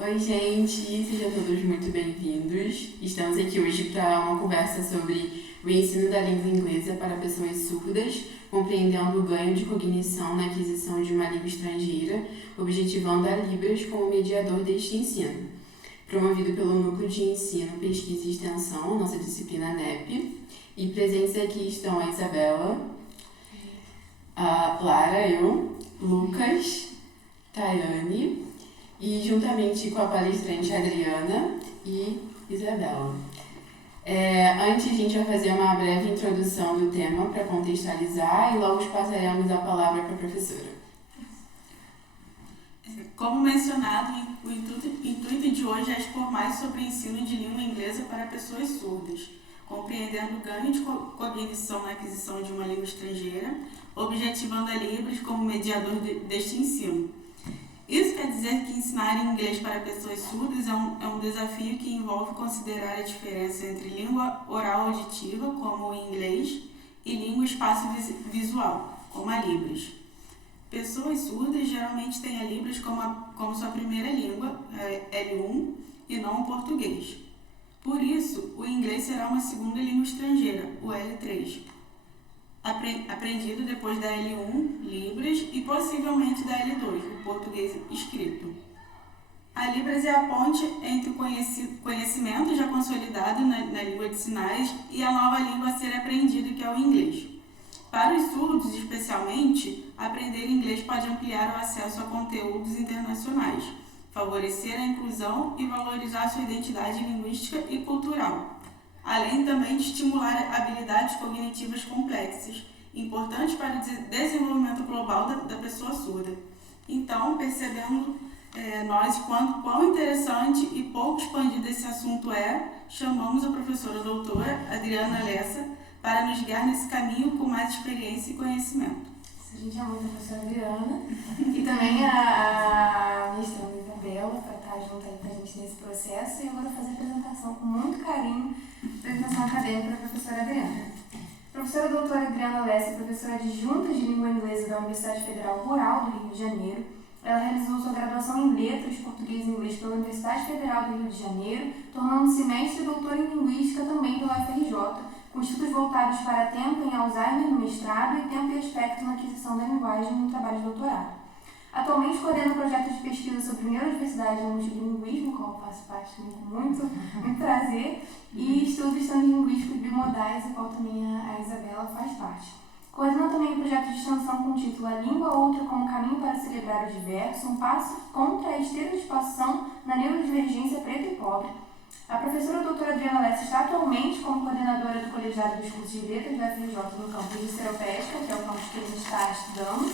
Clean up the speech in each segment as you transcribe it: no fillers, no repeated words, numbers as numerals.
Oi, gente, sejam todos muito bem-vindos. Estamos aqui hoje para uma conversa sobre o ensino da língua inglesa para pessoas surdas, compreendendo o ganho de cognição na aquisição de uma língua estrangeira, objetivando a Libras como mediador deste ensino. Promovido pelo Núcleo de Ensino, Pesquisa e Extensão, nossa disciplina NEP. E presentes aqui estão a Isabela, a Lara, eu, Lucas, Tayane, e juntamente com a palestrante Adriana e Isabela. Antes a gente vai fazer uma breve introdução do tema para contextualizar e logo passaremos a palavra para a professora. Como mencionado, o intuito de hoje é expor mais sobre o ensino de língua inglesa para pessoas surdas, compreendendo o ganho de cognição na aquisição de uma língua estrangeira, objetivando a Libras como mediador deste ensino. Isso quer dizer que ensinar inglês para pessoas surdas é um desafio que envolve considerar a diferença entre língua oral auditiva, como o inglês, e língua espaço-visual, como a Libras. Pessoas surdas geralmente têm a Libras como sua primeira língua, L1, e não o português. Por isso, o inglês será uma segunda língua estrangeira, o L3, aprendido depois da L1, Libras, e possivelmente da L2, o português escrito. A Libras é a ponte entre o conhecimento já consolidado na língua de sinais e a nova língua a ser aprendida, que é o inglês. Para os surdos, especialmente, aprender inglês pode ampliar o acesso a conteúdos internacionais, favorecer a inclusão e valorizar sua identidade linguística e cultural, além também de estimular habilidades cognitivas complexas, importantes para o desenvolvimento global da pessoa surda. Então, percebendo nós quão interessante e pouco expandido esse assunto chamamos a professora doutora Adriana Lessa para nos guiar nesse caminho com mais experiência e conhecimento. A gente é muito a professora Adriana e também a ministra Isabela para estar junto aí com a gente nesse processo, e eu vou fazer a apresentação com muito carinho, apresentação acadêmica da professora Adriana. Professora doutora Adriana Lessa, professora adjunta de língua inglesa da Universidade Federal Rural do Rio de Janeiro. Ela realizou sua graduação em Letras, Português e Inglês pela Universidade Federal do Rio de Janeiro, tornando-se mestre e doutora em Linguística também pela UFRJ, com estudos voltados para tempo em Alzheimer no mestrado e tempo e aspecto na aquisição da linguagem no trabalho de doutorado. Atualmente coordena projetos de pesquisa sobre neurodiversidade e multilinguismo, com qual faço parte com muito prazer, e estudos translinguísticos bimodais, e qual também a Isabela faz parte. Coordena também um projeto de extensão com o título A Língua Outra como Caminho para Celebrar o Diverso, um passo contra a estereotipação na neurodivergência preta e pobre. A professora doutora Adriana Lessa está atualmente como coordenadora do colegiado dos cursos de letras da UFRJ no campus de Seropédica, que é o campus que a gente está estudando,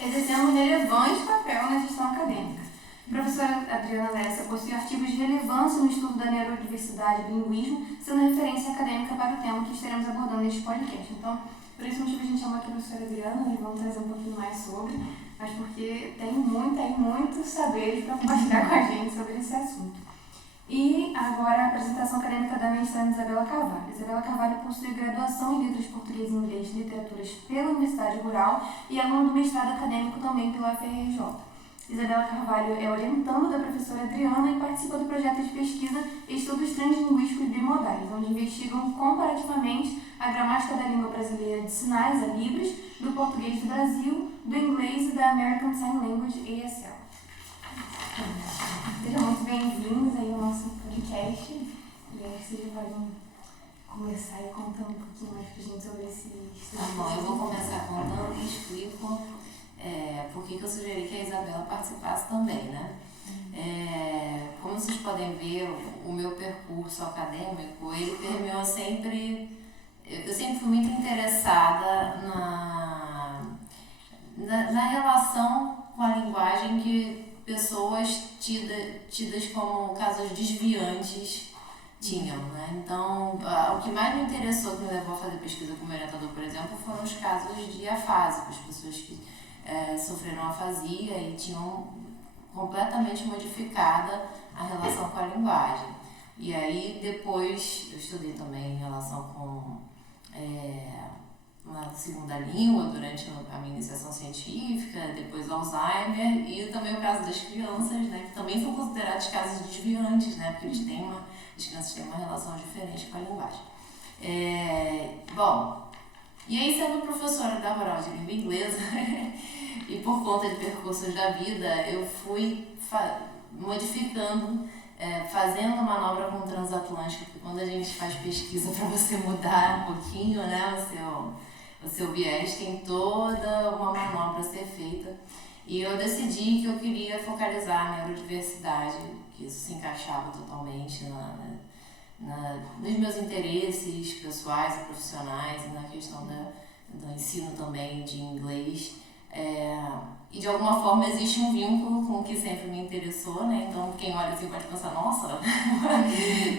exercendo um relevante papel na gestão acadêmica. A professora Adriana Lessa possui artigos de relevância no estudo da neurodiversidade e do linguismo, sendo referência acadêmica para o tema que estaremos abordando neste podcast. Então, por esse motivo a gente chama aqui a professora Adriana, e vamos trazer um pouquinho mais sobre, mas porque tem muitos saberes para compartilhar com a gente sobre esse assunto. E agora a apresentação acadêmica da mestranda Isabela Carvalho. Isabela Carvalho possui graduação em Letras Português e Inglês e Literaturas pela Universidade Rural e aluna do mestrado acadêmico também pela UFRJ. Isabela Carvalho é orientanda da professora Adriana e participa do projeto de pesquisa Estudos Translinguísticos Bimodais, onde investigam comparativamente a gramática da língua brasileira de sinais, a Libras, do português do Brasil, do inglês e da American Sign Language, ASL. Sejam muito bem-vindos aí ao nosso podcast, e aí vocês já podem começar aí contando um pouquinho mais pra gente sobre esse estudo. Tá bom, eu vou começar contando e explico por que eu sugeri que a Isabela participasse também, né? Como vocês podem ver, o meu percurso acadêmico, ele permeou sempre... Eu sempre fui muito interessada na relação com a linguagem que pessoas tidas como casos desviantes tinham, né? Então, o que mais me interessou, que me levou a fazer pesquisa como orientador, por exemplo, foram os casos de afásicos, pessoas que sofreram afasia e tinham completamente modificada a relação com a linguagem. E aí, depois, eu estudei também em relação com uma segunda língua durante a minha iniciação científica, depois Alzheimer, e também o caso das crianças, né, que também são considerados casos desviantes, né, porque as crianças têm uma relação diferente com a linguagem. Bom, e aí, sendo professora da Rural de Língua Inglesa, e por conta de percursos da vida, eu fui modificando, fazendo manobra com o transatlântico, porque quando a gente faz pesquisa para você mudar um pouquinho, né, o seu viés, tem toda uma manobra a ser feita. E eu decidi que eu queria focalizar a neurodiversidade, que isso se encaixava totalmente nos meus interesses pessoais e profissionais e na questão do ensino também de inglês. E de alguma forma existe um vínculo com o que sempre me interessou, né? Então quem olha assim pode pensar, nossa,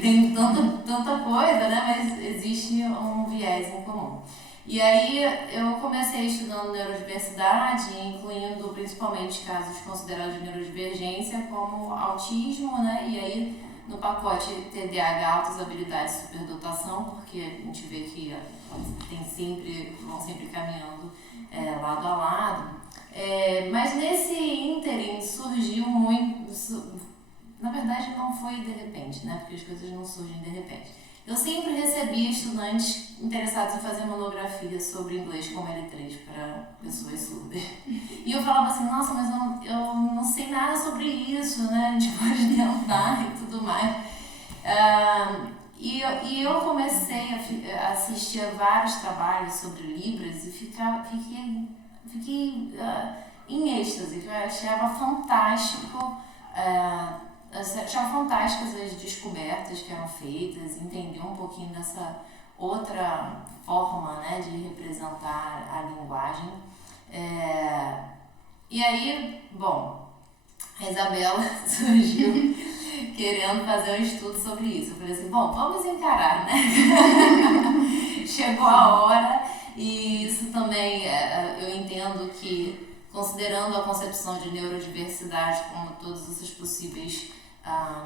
tem tanta coisa, né? Mas existe um viés em comum. E aí eu comecei estudando neurodiversidade, incluindo principalmente casos considerados de neurodivergência, como autismo, né? E aí no pacote TDAH, altas habilidades e superdotação, porque a gente vê que vão sempre caminhando lado a lado. Mas nesse ínterim surgiu muito... Na verdade não foi de repente, né? Porque as coisas não surgem de repente. Eu sempre recebia estudantes interessados em fazer monografia sobre inglês como L3 para pessoas surdas. E eu falava assim, nossa, mas eu não sei nada sobre isso, né? A gente pode tentar e tudo mais. E eu comecei a assistir a vários trabalhos sobre Libras e fiquei em êxtase, que eu achava fantástico. Achava fantásticas as descobertas que eram feitas, entender um pouquinho dessa outra forma, né, de representar a linguagem. E aí, bom, a Isabela surgiu querendo fazer um estudo sobre isso. Eu falei assim, bom, vamos encarar, né? Chegou a hora e isso também, eu entendo que, considerando a concepção de neurodiversidade como todas essas possíveis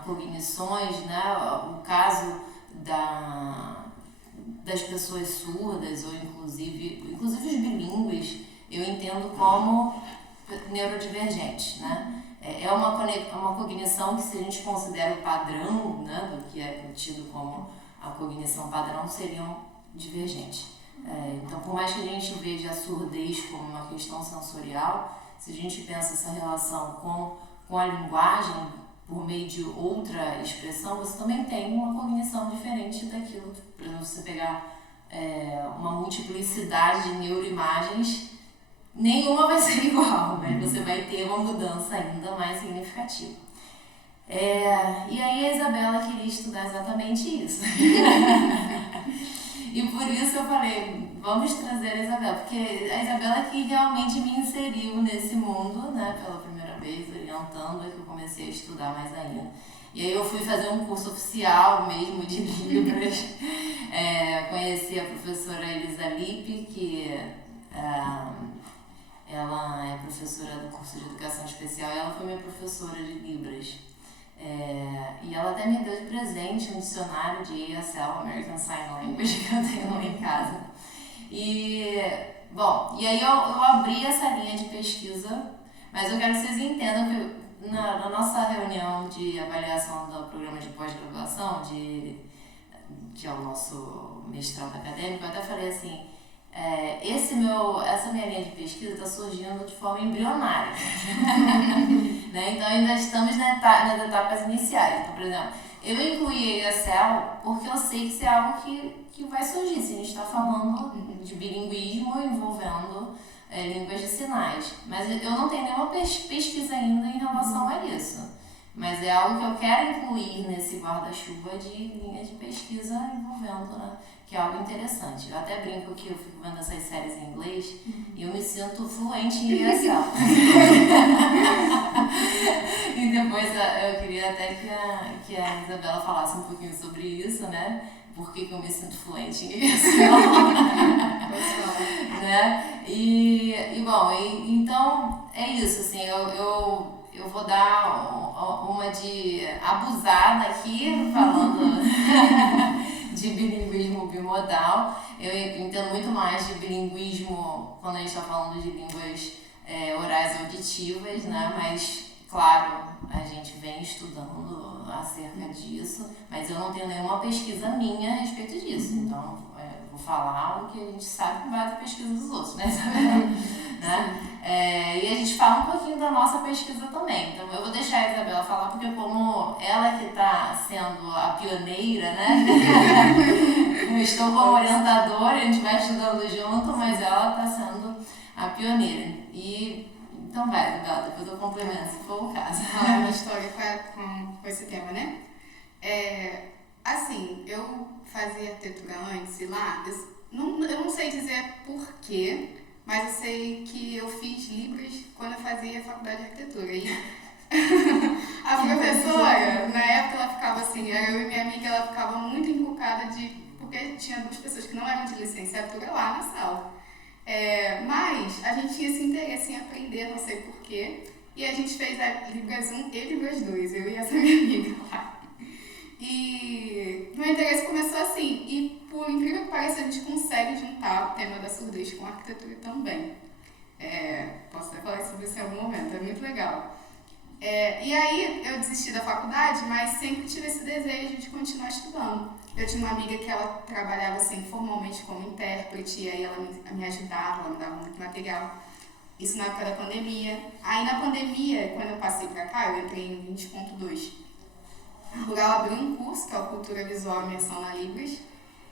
cognições, né? O caso das pessoas surdas, ou inclusive os bilíngues, eu entendo como neurodivergentes, né? É uma cognição que, se a gente considera o padrão, né, do que é tido como a cognição padrão, seriam divergentes. Então, por mais que a gente veja a surdez como uma questão sensorial, se a gente pensa essa relação com a linguagem, por meio de outra expressão, você também tem uma cognição diferente daquilo. Para você pegar uma multiplicidade de neuroimagens, nenhuma vai ser igual, né? Você vai ter uma mudança ainda mais significativa. E aí a Isabela queria estudar exatamente isso. E por isso eu falei, vamos trazer a Isabela, porque a Isabela que realmente me inseriu nesse mundo, né, pela primeira vez, orientando, é que eu comecei a estudar mais ainda. E aí eu fui fazer um curso oficial mesmo de Libras, conheci a professora Elisa Lippe, que ela é professora do curso de Educação Especial, e ela foi minha professora de Libras. E ela até me deu de presente um dicionário de ASL, American Sign Language, que eu tenho lá em casa. E aí eu abri essa linha de pesquisa, mas eu quero que vocês entendam que na nossa reunião de avaliação do programa de pós-graduação, que é o nosso mestrado acadêmico, eu até falei assim, essa minha linha de pesquisa está surgindo de forma embrionária. Né? Então ainda estamos nas etapas iniciais. Então, por exemplo, eu incluí a ESL porque eu sei que isso é algo que vai surgir. Se a gente está falando de bilinguismo envolvendo línguas de sinais. Mas eu não tenho nenhuma pesquisa ainda em relação a isso. Mas é algo que eu quero incluir nesse guarda-chuva de linhas de pesquisa envolvendo, né? Que é algo interessante. Eu até brinco que eu fico vendo essas séries em inglês e eu me sinto fluente em ESL. E depois eu queria até que a Isabela falasse um pouquinho sobre isso, né? Por que eu me sinto fluente em ESL. Né? Então é isso, assim, eu vou dar uma de abusada aqui, falando de bilinguismo bimodal. Eu entendo muito mais de bilinguismo quando a gente está falando de línguas orais ou auditivas, né? Mas, claro, a gente vem estudando acerca disso, mas eu não tenho nenhuma pesquisa minha a respeito disso. Então, vou falar o que a gente sabe com base na pesquisa dos outros, né? E a gente fala um pouquinho da nossa pesquisa também. Então, eu vou deixar a Isabela falar, porque como ela que está sendo a pioneira, né? Eu estou como orientadora, a gente vai estudando junto, mas ela está sendo a pioneira. Então vai, Isabela, depois eu complemento, se for o caso. Falar uma história com esse tema, né? Assim, eu fazia arquitetura antes e lá, eu não sei dizer porquê, mas eu sei que eu fiz Libras quando eu fazia faculdade de arquitetura. E a professora, na época, ela ficava assim, eu e minha amiga, ela ficava muito encucada porque tinha 2 pessoas que não eram de licenciatura lá na sala. Mas a gente tinha esse interesse em aprender, não sei porquê, e a gente fez a Libras 1 e Libras 2, eu e essa minha amiga lá. E meu interesse começou assim, e por incrível que pareça, a gente consegue juntar o tema da surdez com a arquitetura também. Posso até falar sobre isso em algum momento, é muito legal. E aí eu desisti da faculdade, mas sempre tive esse desejo de continuar estudando. Eu tinha uma amiga que ela trabalhava assim, formalmente como intérprete, e aí ela me ajudava, ela me dava muito material. Isso na época da pandemia. Aí na pandemia, quando eu passei pra cá, eu entrei em 20.2. A Rural abriu um curso, que é o Cultura Visual e Imersão na Libras,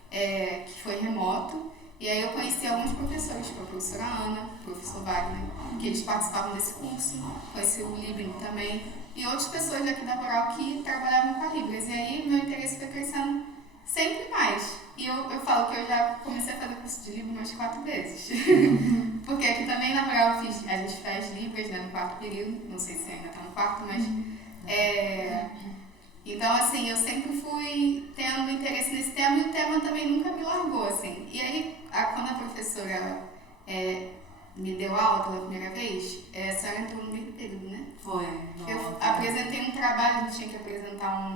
que foi remoto. E aí eu conheci alguns professores, tipo a professora Ana, o professor Wagner, que eles participavam desse curso. Conheci o Libro também. E outras pessoas daqui da Rural que trabalhavam com a Libras. E aí meu interesse foi crescendo sempre mais. E eu falo que eu já comecei a fazer curso de Libras umas 4 vezes. Porque aqui também na Rural a gente faz Libras, né, no 4º período. Não sei se ainda está no 4º, mas... Então, assim, eu sempre fui tendo interesse nesse tema e o tema também nunca me largou, assim. E aí, quando a professora me deu aula pela primeira vez, a senhora entrou no meio período, né? Foi. Eu apresentei um trabalho, a gente tinha que apresentar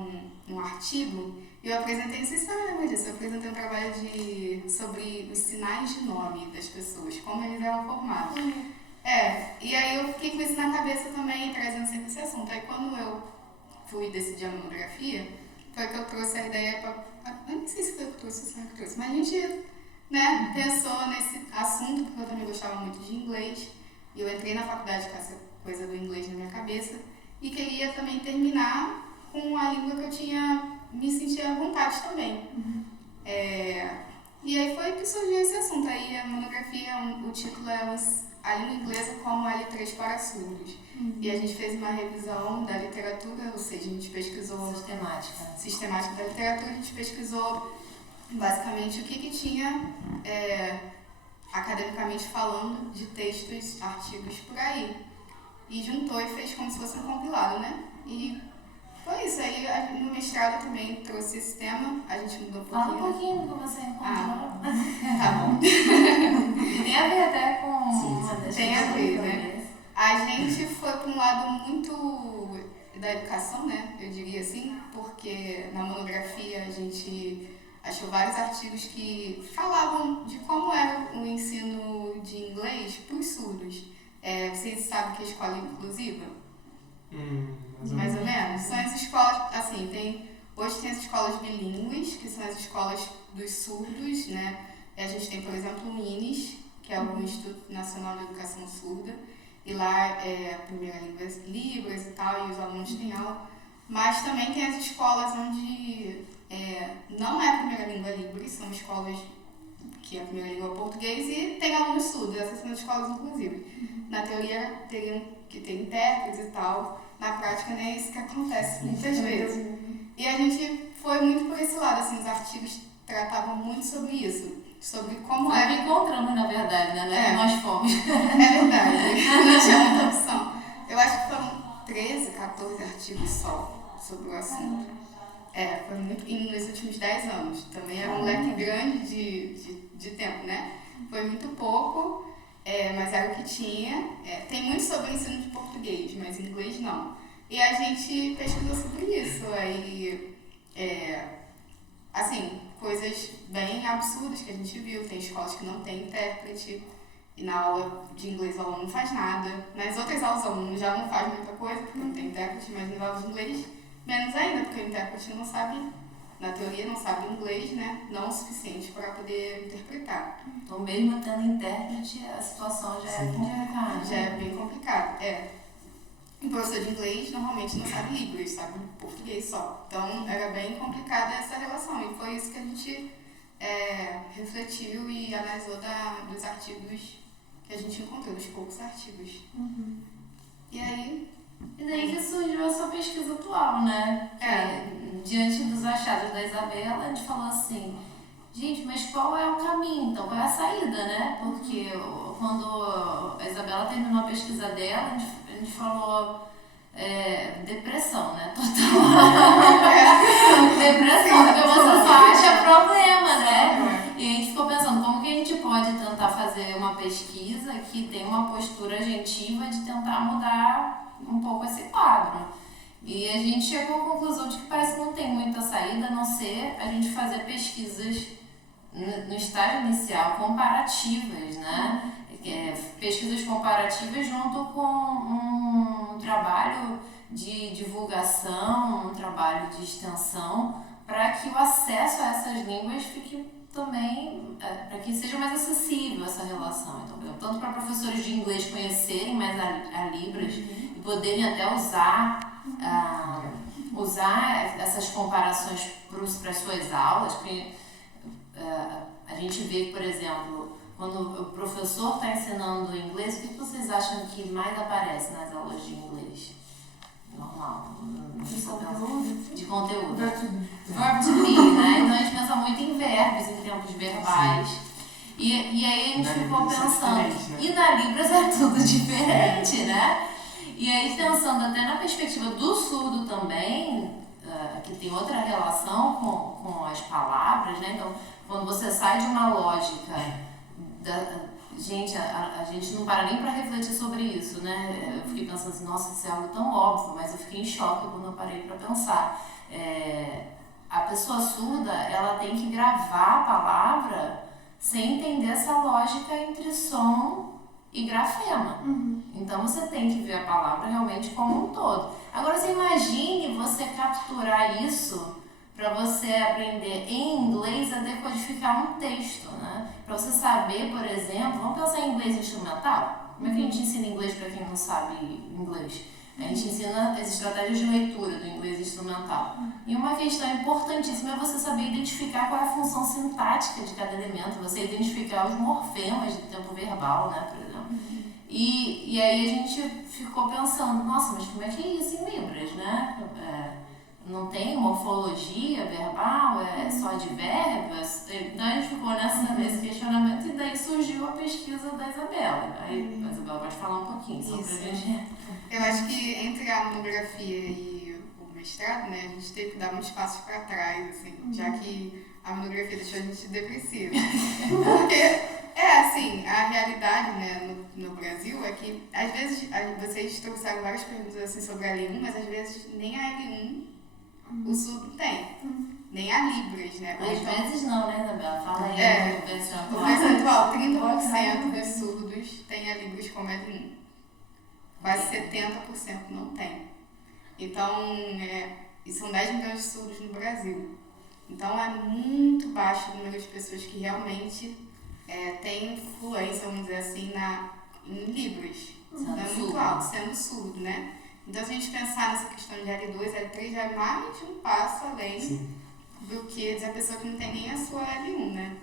um artigo, e eu apresentei, não sei se você lembra disso, eu apresentei um trabalho sobre os sinais de nome das pessoas, como eles eram formados. E aí eu fiquei com isso na cabeça também, trazendo sempre esse assunto. Aí quando eu fui decidir a monografia, foi que eu trouxe a ideia eu não sei se foi eu que trouxe ou se eu que trouxe, mas a gente, né, pensou nesse assunto, porque eu também gostava muito de inglês, e eu entrei na faculdade com essa coisa do inglês na minha cabeça, e queria também terminar com a língua que eu me sentia à vontade também. E aí foi que surgiu esse assunto. Aí a monografia, o título é A Língua Inglesa como L3 para Surdos. E a gente fez uma revisão da literatura, ou seja, a gente pesquisou... Sistemática da literatura, a gente pesquisou basicamente o que tinha, academicamente falando, de textos, artigos por aí. E juntou e fez como se fosse um compilado, né? E foi isso. Aí no mestrado também trouxe esse tema, a gente mudou um pouquinho. Fala um pouquinho do que você encontrou. Tá bom. Tem a ver até com uma das Tem a ver, né? talvez. A gente foi para um lado muito da educação, né? Eu diria assim, porque na monografia a gente achou vários artigos que falavam de como era o ensino de inglês para os surdos. Vocês sabem o que é escola inclusiva? Mais ou menos. São as escolas, assim, hoje tem as escolas bilíngues, que são as escolas dos surdos, né? A gente tem, por exemplo, o INES, que é o Instituto Nacional de Educação Surda, e lá a primeira língua é Libras e tal, e os alunos têm aula. Mas também tem as escolas onde não é a primeira língua Libras, são escolas que a primeira língua é português e tem alunos surdos, essas são as escolas inclusive. Na teoria teriam que ter intérpretes e tal, na prática não é isso que acontece muitas vezes. E a gente foi muito por esse lado, assim, os artigos tratavam muito sobre isso, sobre como Nós encontramos, na verdade, né? Nós fomos. É verdade, não tinha muita opção. Eu acho que foram 13, 14 artigos só sobre o assunto. Foi muito, e nos últimos 10 anos. Também era um leque grande de tempo, né? Foi muito pouco, mas era o que tinha. Tem muito sobre o ensino de português, mas inglês não. E a gente pesquisou sobre isso. Aí assim, coisas bem absurdas que a gente viu. Tem escolas que não tem intérprete, e na aula de inglês o aluno não faz nada. Nas outras aulas o aluno já não faz muita coisa, porque não tem intérprete, mas na aula de inglês, menos ainda, porque o intérprete não sabe, na teoria não sabe inglês, né? Não o suficiente para poder interpretar. Então, mesmo tendo intérprete, a situação já é complicada. Já é bem complicado, O professor de inglês normalmente não sabe Libras, sabe português só. Então era bem complicada essa relação e foi isso que a gente refletiu e analisou dos artigos que a gente encontrou, dos poucos artigos. E aí... E daí que surgiu essa pesquisa atual, né? Diante dos achados da Isabela, a gente falou assim, gente, mas qual é o caminho, então? Qual é a saída, né? Porque quando a Isabela terminou a pesquisa dela, a gente falou depressão, né? Total. Depressão, porque você só acha problema, né? E a gente ficou pensando, como que a gente pode tentar fazer uma pesquisa que tem uma postura agentiva de tentar mudar um pouco esse quadro. E a gente chegou à conclusão de que parece que não tem muita saída, a não ser a gente fazer pesquisas no estágio inicial, comparativas, né? Pesquisas comparativas junto com um trabalho de divulgação, um trabalho de extensão, para que o acesso a essas línguas fique também, para que seja mais acessível essa relação. Então, tanto para professores de inglês conhecerem mais a Libras e poderem até usar essas comparações para as suas aulas, porque a gente vê, por exemplo, quando o professor está ensinando inglês, o que vocês acham que mais aparece nas aulas de inglês? Normal. De conteúdo. Verb to be, né? Então a gente pensa muito em verbos, em tempos verbais. E aí a gente ficou pensando, e na Libras é tudo diferente, né? E aí pensando até na perspectiva do surdo também, que tem outra relação com as palavras, né? Então, quando você sai de uma lógica, gente, a gente não para nem para refletir sobre isso, né? Eu fiquei pensando assim, nossa, isso é algo tão óbvio, mas eu fiquei em choque quando eu parei para pensar. A pessoa surda, ela tem que gravar a palavra sem entender essa lógica entre som e grafema. Então você tem que ver a palavra realmente como um todo. Agora você imagine você capturar isso para você aprender em inglês a decodificar um texto, né? Para você saber, por exemplo, vamos pensar em inglês instrumental? Como é que a gente ensina inglês para quem não sabe inglês? A gente ensina as estratégias de leitura do inglês instrumental. E uma questão importantíssima é você saber identificar qual é a função sintática de cada elemento, você identificar os morfemas do tempo verbal, né, por exemplo. E aí a gente ficou pensando, nossa, mas como é que é isso em Libras, né? Não tem morfologia verbal, é só advérbios. Então a gente ficou nesse questionamento e daí surgiu a pesquisa da Isabela. Aí a Isabela pode falar um pouquinho sobre a gente. Eu acho que entre a monografia e o mestrado, né, a gente teve que dar uns passos para trás, assim, já que a monografia deixou a gente depressiva. Porque, assim, a realidade, né, no Brasil é que, às vezes, vocês trouxeram várias perguntas assim, sobre a L1, mas às vezes nem a L1 o surdo tem, nem a Libras, né? Às vezes não, né, Isabela? Fala aí. O percentual, 30% dos surdos tem a Libras como L1. Quase 70% não tem. Então, e são 10 milhões de surdos no Brasil. Então, é muito baixo o número de pessoas que realmente têm influência, vamos dizer assim, em Libras. Não é muito alto, sendo surdo, né? Então, se a gente pensar nessa questão de L2, L3, já é mais de um passo além do que a pessoa que não tem nem a sua L1, né?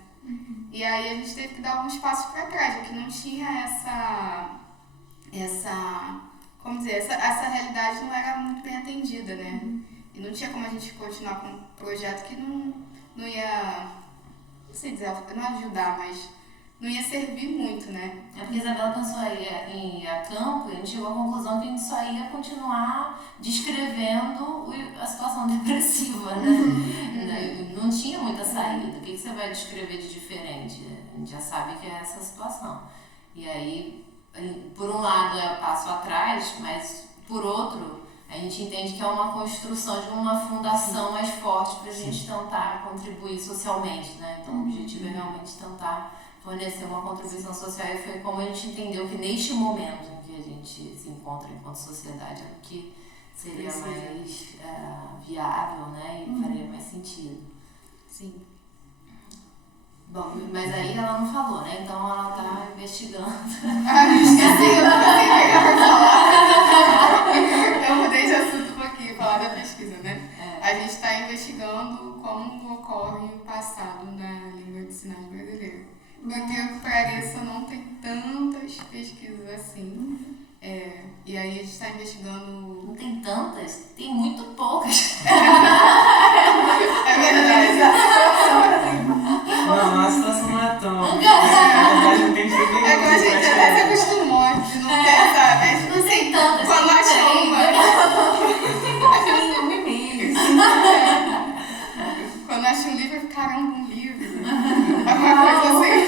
E aí, a gente teve que dar alguns passos para trás, já que não tinha essa realidade não era muito bem atendida, né? E não tinha como a gente continuar com um projeto que não ia, não sei dizer, não ajudar, mas não ia servir muito, né? É porque a Isabela pensou em ir a campo e a gente chegou à conclusão que a gente só ia continuar descrevendo a situação depressiva, né? Não tinha muita saída. O que você vai descrever de diferente? A gente já sabe que é essa situação. E aí, por um lado é passo atrás, mas por outro, A gente entende que é uma construção de uma fundação mais forte para a gente tentar contribuir socialmente, né? Então o objetivo é realmente tentar fornecer uma contribuição social e foi como a gente entendeu que neste momento em que a gente se encontra enquanto sociedade é o que seria mais viável, né? E faria mais sentido. Sim. Bom, mas aí ela não falou, né? Então ela tá investigando. Esqueci, eu não sei o que eu ia falar. Eu mudei de assunto um pouquinho, falar da pesquisa, né? A gente está investigando como ocorre o passado na língua de sinais brasileira. Por incrível que pareça, não tem tantas pesquisas assim. E aí a gente está investigando... Não tem tantas? Tem muito poucas. É verdade. Não, a situação não é tão. Na verdade, não tem que ver. É que a gente até se acostumou de não ter, sabe? Não tem tantas. Quando achou uma... Quando acha um livro, caramba, um livro. É uma coisa assim.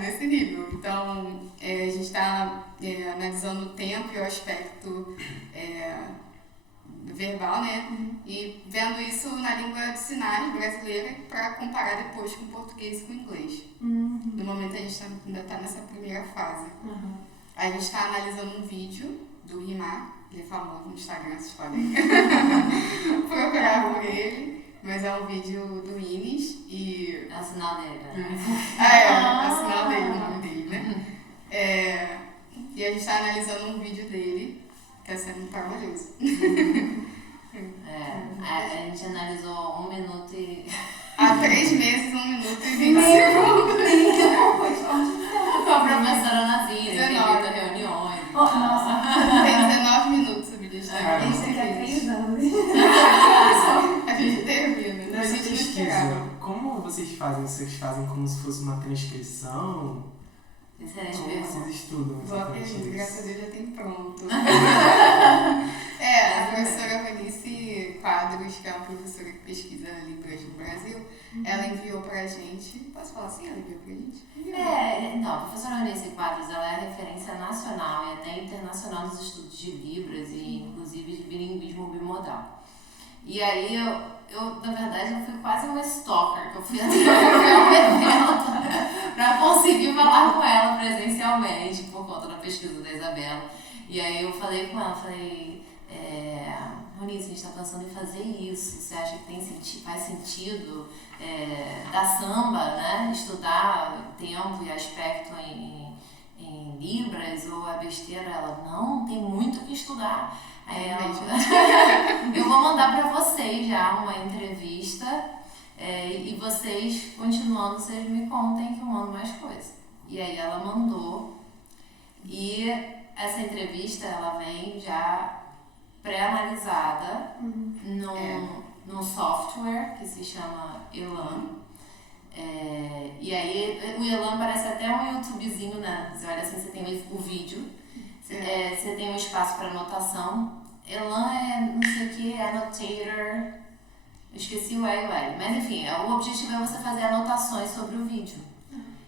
Desse nível. Então, a gente está analisando o tempo e o aspecto verbal, né? E vendo isso na língua de sinais brasileira para comparar depois com o português e com o inglês. No momento a gente ainda está nessa primeira fase. A gente está analisando um vídeo do Rimar, ele é famoso no Instagram, vocês podem procurar por ele, mas é um vídeo do Inis e... É o sinal dele, né? É o sinal dele, o nome dele, né? E a gente está analisando um vídeo dele, que está sendo trabalhoso. A gente analisou 1 minuto e... Há 3 meses, 1 minuto e 20 segundos. Com a professora Nazira, que 19. evita reuniões. Nossa, Tem 19 minutos o vídeo de Instagram. isso aqui há 3 anos. A gente termina, a Nessa gente não esperava. pesquisa, como vocês fazem? Vocês fazem como se fosse uma transcrição? Excelente Como pergunta. vocês estudam Boa exatamente pergunta, isso? graças a Deus já tem pronto. A professora Vanice Quadros, que é uma professora que pesquisa Libras no Brasil, ela enviou pra gente. Posso falar assim? Ela enviou pra gente? Então, a professora Eunice Quadros, ela é referência nacional e até internacional nos estudos de Libras e inclusive de bilinguismo bimodal. E aí eu na verdade, eu fui quase uma stalker, que eu fui até o evento para conseguir falar com ela presencialmente por conta da pesquisa da Isabela. E aí eu falei com ela, Ronice, a gente está pensando em fazer isso, você acha que faz sentido da samba, né? Estudar tempo e aspecto em Libras ou é besteira? Ela, não, tem muito o que estudar. Aí ela, eu vou mandar para vocês já uma entrevista e vocês, continuando, vocês me contem que eu mando mais coisas. E aí ela mandou e essa entrevista ela vem já pré-analisada num software que se chama Elan. E aí o Elan parece até um YouTubezinho, né? Você olha assim, você tem o vídeo, você tem um espaço para anotação. Elan é não sei o que, annotator, eu esqueci o E, mas enfim, o objetivo é você fazer anotações sobre o vídeo.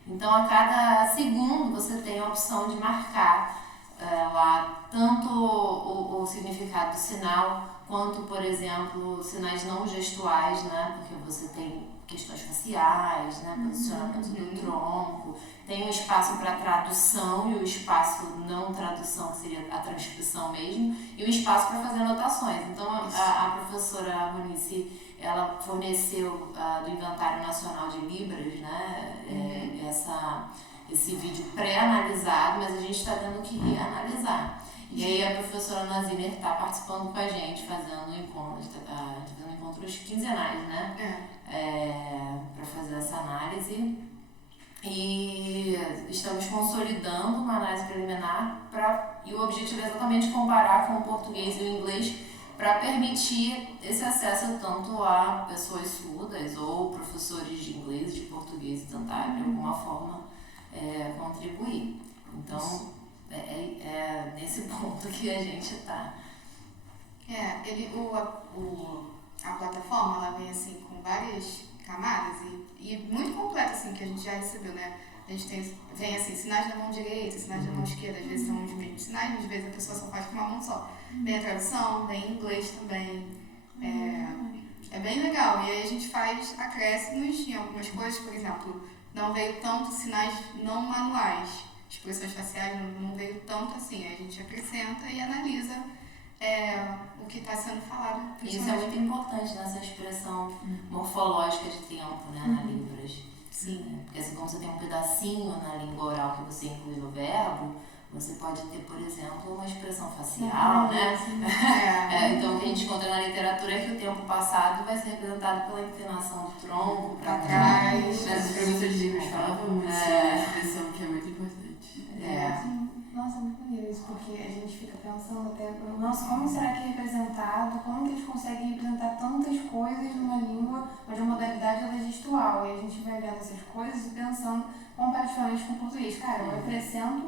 Então a cada segundo você tem a opção de marcar lá tanto o significado do sinal, quanto, por exemplo, sinais não gestuais, né? Porque você tem questões faciais, né? Posicionamento do tronco, tem um espaço para tradução e o espaço não tradução, que seria a transcrição mesmo, e um espaço para fazer anotações. Então a professora Ronice, ela forneceu do Inventário Nacional de Libras, né? Esse vídeo pré-analisado, mas a gente está tendo que reanalisar. E aí a professora Naziner está participando com a gente, fazendo encontros quinzenais, né? Para fazer essa análise. E estamos consolidando uma análise preliminar e o objetivo é exatamente comparar com o português e o inglês para permitir esse acesso tanto a pessoas surdas ou professores de inglês e de português e tentar de alguma forma contribuir. Então é nesse ponto que a gente está. A plataforma ela vem assim com várias camadas e muito completa assim que a gente já recebeu, né? A gente vem assim, sinais da mão direita, sinais da mão esquerda, às vezes são os mesmos sinais, às vezes a pessoa só faz com uma mão só. Tem a tradução, tem inglês também. É bem legal. E aí a gente faz acréscimos em algumas coisas, por exemplo, não veio tanto sinais não manuais, expressões faciais não veio tanto assim. Aí a gente acrescenta e analisa o que está sendo falado. Isso é muito importante nessa expressão morfológica de tempo, né, na Libras. Sim, porque assim como você tem um pedacinho na língua oral que você inclui no verbo, você pode ter, por exemplo, uma expressão facial, né? Então o que a gente encontra na literatura é que o tempo passado vai ser representado pela inclinação do tronco para trás. Os professores de línguas falavam essa expressão que é muito importante. Sim. Nossa, é muito maneiro isso, porque a gente fica pensando até, nossa, como será que é representado, como que eles conseguem representar tantas coisas numa língua onde a modalidade ela é gestual, e a gente vai vendo essas coisas e pensando comparativamente com o português. Cara, eu acrescento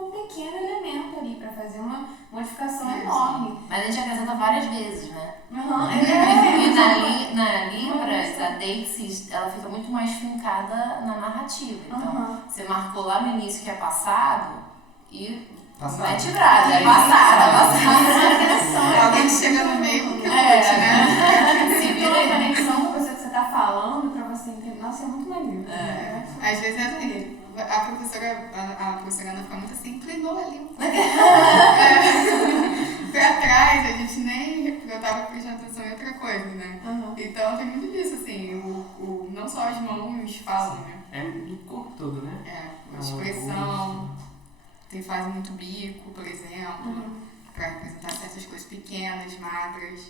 um pequeno elemento ali para fazer uma modificação enorme. Mas a gente acrescenta várias vezes, né? E na Libras, a deixis, ela fica muito mais fincada na narrativa. Então, você marcou lá no início que é passado e mete brasa, é passado. Alguém chega no meio porque né? Se vira a conexão com a pessoa que você está falando para você entender. Nossa, é muito maneiro. Às vezes assim, a professora Ana fica muito assim, inclinou ali. Pra trás, a gente nem. Eu tava prestando atenção em outra coisa, né? Então tem muito disso, assim, não só as mãos falam, né? É do corpo todo, né? A expressão, faz muito bico, por exemplo, pra representar certas coisas pequenas, magras.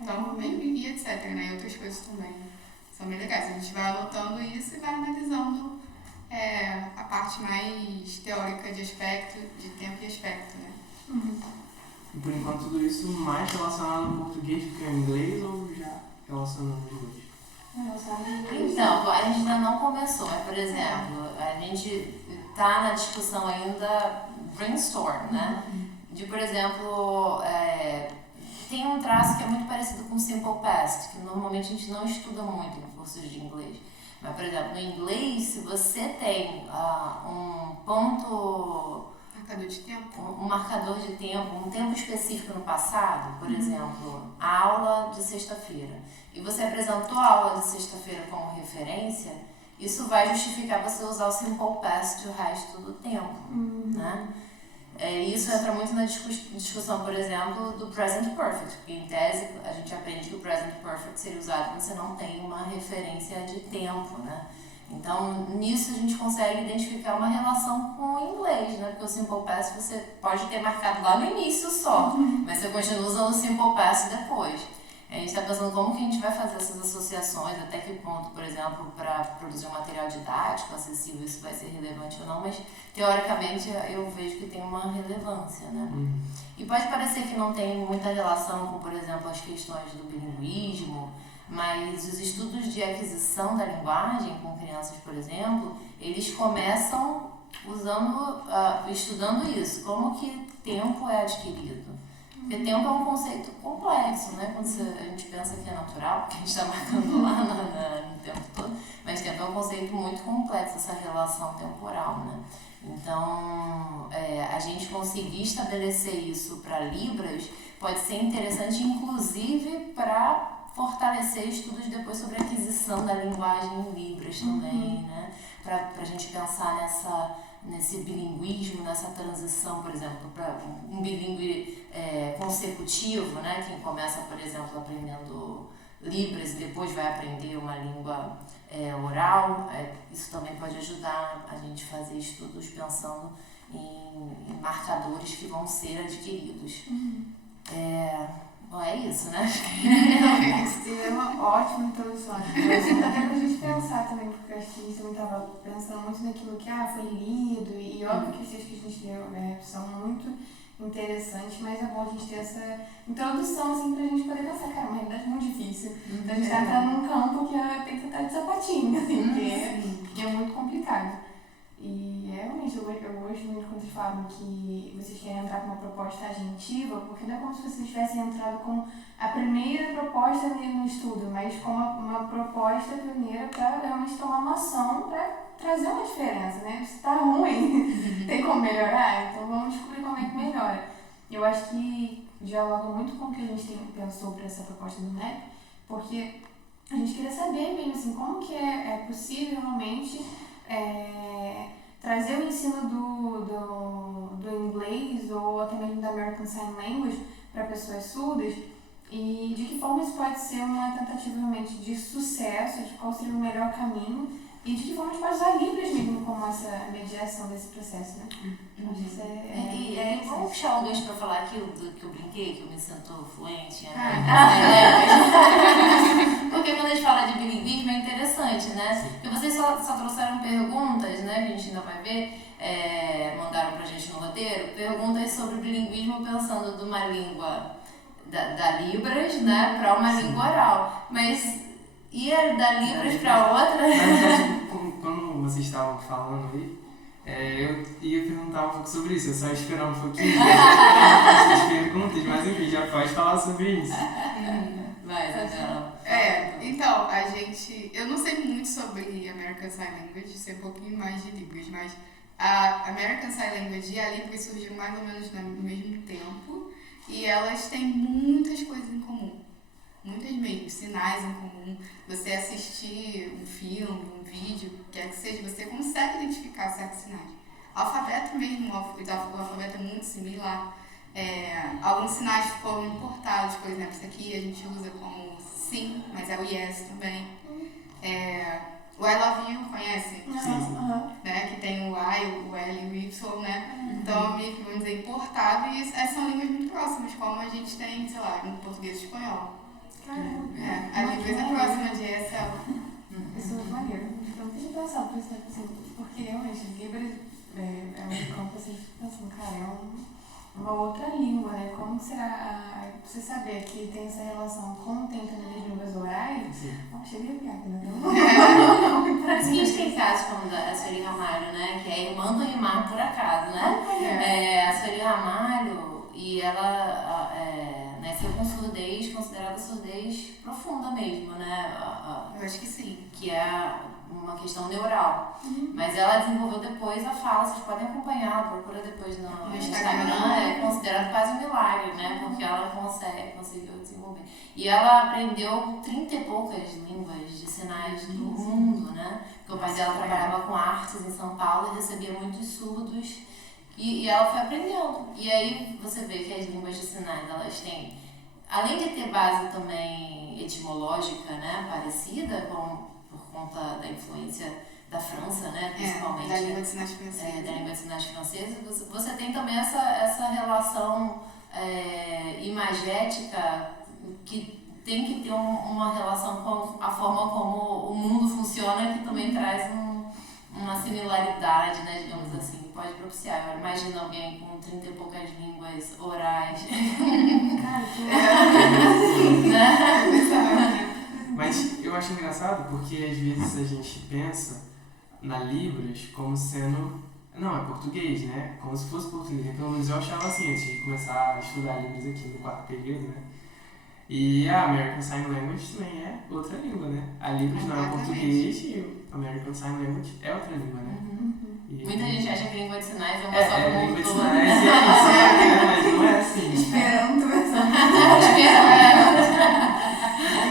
Então, e etc, né? E outras coisas também. São bem legais. A gente vai anotando isso e vai analisando a parte mais teórica de aspecto, de tempo e aspecto, né? E por enquanto tudo isso mais relacionado ao português do que ao inglês ou já relacionando os dois? Então, a gente ainda não começou, mas por exemplo, a gente tá na discussão ainda brainstorm, né? De, por exemplo, tem um traço que é muito parecido com o Simple Past, que normalmente a gente não estuda muito em cursos de inglês. Mas, por exemplo, no inglês, se você tem um ponto... Marcador de tempo? Um marcador de tempo, um tempo específico no passado, por exemplo, a aula de sexta-feira, e você apresentou a aula de sexta-feira como referência, isso vai justificar você usar o Simple Past o resto do tempo, né? Isso entra muito na discussão, por exemplo, do Present Perfect, porque em tese a gente aprende que o Present Perfect seria usado quando você não tem uma referência de tempo, né? Então, nisso a gente consegue identificar uma relação com o inglês, né? Porque o Simple Past você pode ter marcado lá no início só, mas você continua usando o Simple Past depois. A gente está pensando como que a gente vai fazer essas associações, até que ponto, por exemplo, para produzir um material didático acessível isso vai ser relevante ou não, mas teoricamente eu vejo que tem uma relevância, né? E pode parecer que não tem muita relação com, por exemplo, as questões do bilinguismo, mas os estudos de aquisição da linguagem com crianças, por exemplo, eles começam estudando isso, como que tempo é adquirido. Porque tempo é um conceito complexo, né? Quando a gente pensa que é natural, porque a gente está marcando lá no tempo todo, mas tempo é um conceito muito complexo, essa relação temporal, né? Então, a gente conseguir estabelecer isso para Libras pode ser interessante, inclusive, para fortalecer estudos depois sobre a aquisição da linguagem em Libras também, né? Para a gente pensar nesse bilinguismo, nessa transição, por exemplo, para um bilíngue consecutivo, né? Quem começa, por exemplo, aprendendo Libras e depois vai aprender uma língua oral, isso também pode ajudar a gente a fazer estudos pensando em marcadores que vão ser adquiridos. Bom, é isso, né? É uma ótima introdução. Até pra gente pensar também, porque eu acho que a gente também estava pensando muito naquilo que foi lido, e óbvio que os textos que a gente leu são muito interessantes, mas é bom a gente ter essa introdução assim, pra gente poder pensar, cara, uma realidade muito difícil. Então a gente tá entrando num campo que tem que estar de sapatinho, assim, porque é muito complicado. E realmente, eu gosto muito quando vocês falam que vocês querem entrar com uma proposta agentiva, porque não é como se vocês tivessem entrado com a primeira proposta no estudo, mas com uma proposta pioneira para realmente tomar uma ação para trazer uma diferença, né? Se tá ruim, tem como melhorar, então vamos descobrir como é que melhora. Eu acho que dialoga muito com o que a gente pensou para essa proposta do MEC, porque a gente queria saber mesmo assim, como que é possível realmente trazer o ensino do inglês ou até mesmo da American Sign Language para pessoas surdas, e de que forma isso pode ser uma tentativa realmente de sucesso, de qual seria o melhor caminho, e de que forma a gente pode usar Libras mesmo como essa mediação desse processo, né? Acho que isso Vamos puxar o gancho para falar aquilo que eu brinquei, que eu me sinto fluente em porque quando a gente fala de bilinguismo é interessante, né? Porque vocês só trouxeram perguntas, né? A gente ainda vai ver, mandaram pra gente no roteiro, perguntas sobre o bilinguismo pensando de uma língua da Libras, né, para uma língua oral. Mas ia da Libras para outra? Quando vocês estavam falando aí, eu ia perguntar um pouco sobre isso, eu só ia esperar um pouquinho as perguntas, mas enfim, já pode falar sobre isso. Vai, Isabela. Então, eu não sei muito sobre American Sign Language, sei um pouquinho mais de Libras, mas a American Sign Language e a Libras surgiram mais ou menos no mesmo tempo, e elas têm muitas coisas em comum, muitas mesmo, sinais em comum. Você assistir um filme, um vídeo, quer que seja, você consegue identificar certos sinais. Alfabeto mesmo, o alfabeto é muito similar. Alguns sinais foram importados, por exemplo, isso aqui a gente usa como sim, mas é o yes também. O I love you, conhece? Né? Que tem o I, o L e o Y, né? Então, meio que vamos dizer, importado, e essas são línguas muito próximas, como a gente tem, sei lá, no português e espanhol. A língua é próxima de ESL. Isso é muito maneiro. Eu não tinha pensado por isso, assim, porque realmente Libras é um campo assim, pensando, cara, uma outra língua, né? Como será você saber que tem essa relação com tem também as línguas orais? Cheguei a piada, né? Parece que a gente tem casos como a Sueli Ramalho, né? Que é irmã do Imar por acaso, né? A Sueli Ramalho, e ela nasceu com surdez, considerada surdez profunda mesmo, né? Eu acho que sim. Que é uma questão neural. Mas ela desenvolveu depois a fala, vocês podem acompanhar, procura depois no Instagram, é considerado quase um milagre, né? Porque ela conseguiu desenvolver. E ela aprendeu 30 e poucas línguas de sinais do mundo, né? Porque o pai dela trabalhava com artes em São Paulo e recebia muitos surdos. E ela foi aprendendo. E aí você vê que as línguas de sinais, elas têm, além de ter base também etimológica, né, parecida, por conta da influência da França, né, principalmente. Da língua de sinais francesa. Da língua de sinais francesa. Você tem também essa relação imagética que tem que ter uma relação com a forma como o mundo funciona, que também traz uma similaridade, né, digamos assim, pode propiciar. Eu imagino alguém com 30 e poucas línguas orais. Cara, que Mas eu acho engraçado porque às vezes a gente pensa na Libras como sendo... Não, é português, né? Como se fosse português. Pelo menos eu achava assim antes de começar a estudar Libras aqui no 4º período, né? E a American Sign Language também é outra língua, né? A Libras não é português e o American Sign Language é outra língua, né? Muita gente acha que língua de sinais é uma só do mundo língua de todo. sinais é isso, mas não é assim. esperando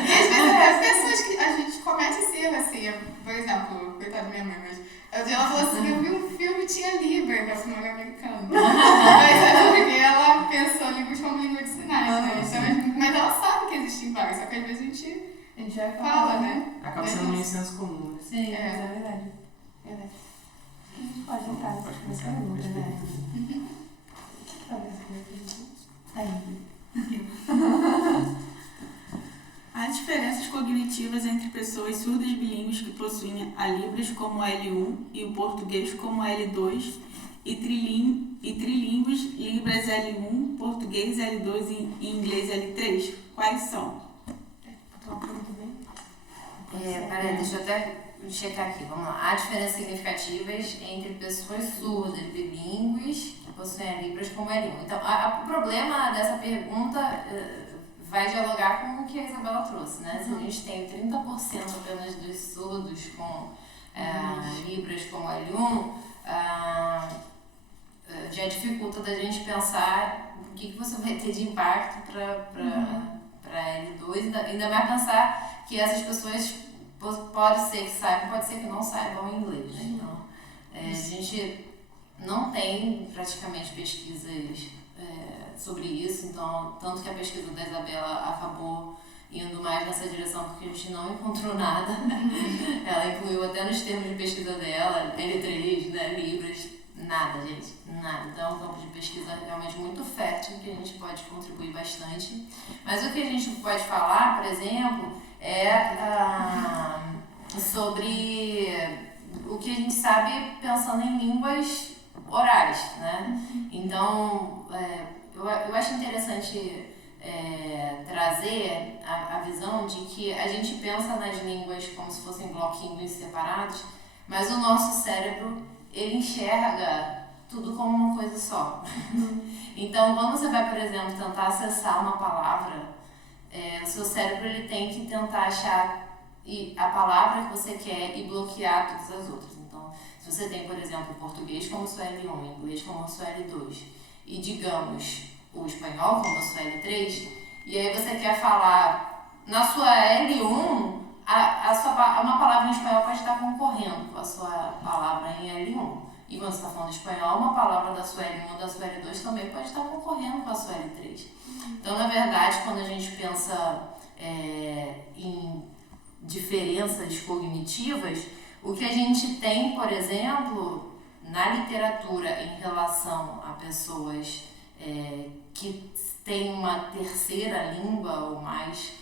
E às vezes as pessoas que a gente comete esse erro, assim, por exemplo, coitada da minha mãe, mas ela falou assim, eu vi um filme e tinha Libra, que é o filme americano. Mas é porque ela pensou Libras como língua de sinais, né? Então, mas ela sabe que existem várias, só que às vezes a gente já fala, né? Acaba sendo meio senso comum, né? Sim, é verdade. A gente pode entrar nessa pergunta, né? Há diferenças cognitivas entre pessoas surdas bilíngues que possuem a Libras como L1 e o português como L2 e trilíngues Libras L1, português L2 e inglês L3? Quais são? Peraí, deixa eu até checar aqui, vamos lá. Há diferenças significativas entre pessoas surdas bilíngues que possuem a Libras como L1. Então, o problema dessa pergunta vai dialogar com o que a Isabela trouxe, né? Se a gente tem 30% apenas dos surdos com Libras como L1, já dificulta da gente pensar o que você vai ter de impacto para L2, ainda mais pensar que essas pessoas pode ser que saibam, pode ser que não saibam inglês, né? Então, a gente não tem praticamente pesquisas sobre isso, então, tanto que a pesquisa da Isabela acabou indo mais nessa direção porque a gente não encontrou nada. Ela incluiu até nos termos de pesquisa dela, L3, né, Libras, nada, gente, nada. Então é um campo de pesquisa realmente muito fértil que a gente pode contribuir bastante. Mas o que a gente pode falar, por exemplo, é sobre o que a gente sabe pensando em línguas orais, né? Então, eu acho interessante trazer a visão de que a gente pensa nas línguas como se fossem bloquinhos separados, mas o nosso cérebro, ele enxerga tudo como uma coisa só. Então, quando você vai, por exemplo, tentar acessar uma palavra, o seu cérebro ele tem que tentar achar a palavra que você quer e bloquear todas as outras. Então, se você tem, por exemplo, o português como sua L1, inglês como sua L2 e, digamos, o espanhol como sua L3, e aí você quer falar na sua L1, uma palavra em espanhol pode estar concorrendo com a sua palavra em L1. E quando você está falando espanhol, uma palavra da sua L1 ou da sua L2 também pode estar concorrendo com a sua L3. Então, na verdade, quando a gente pensa em diferenças cognitivas, o que a gente tem, por exemplo, na literatura em relação a pessoas que têm uma terceira língua ou mais,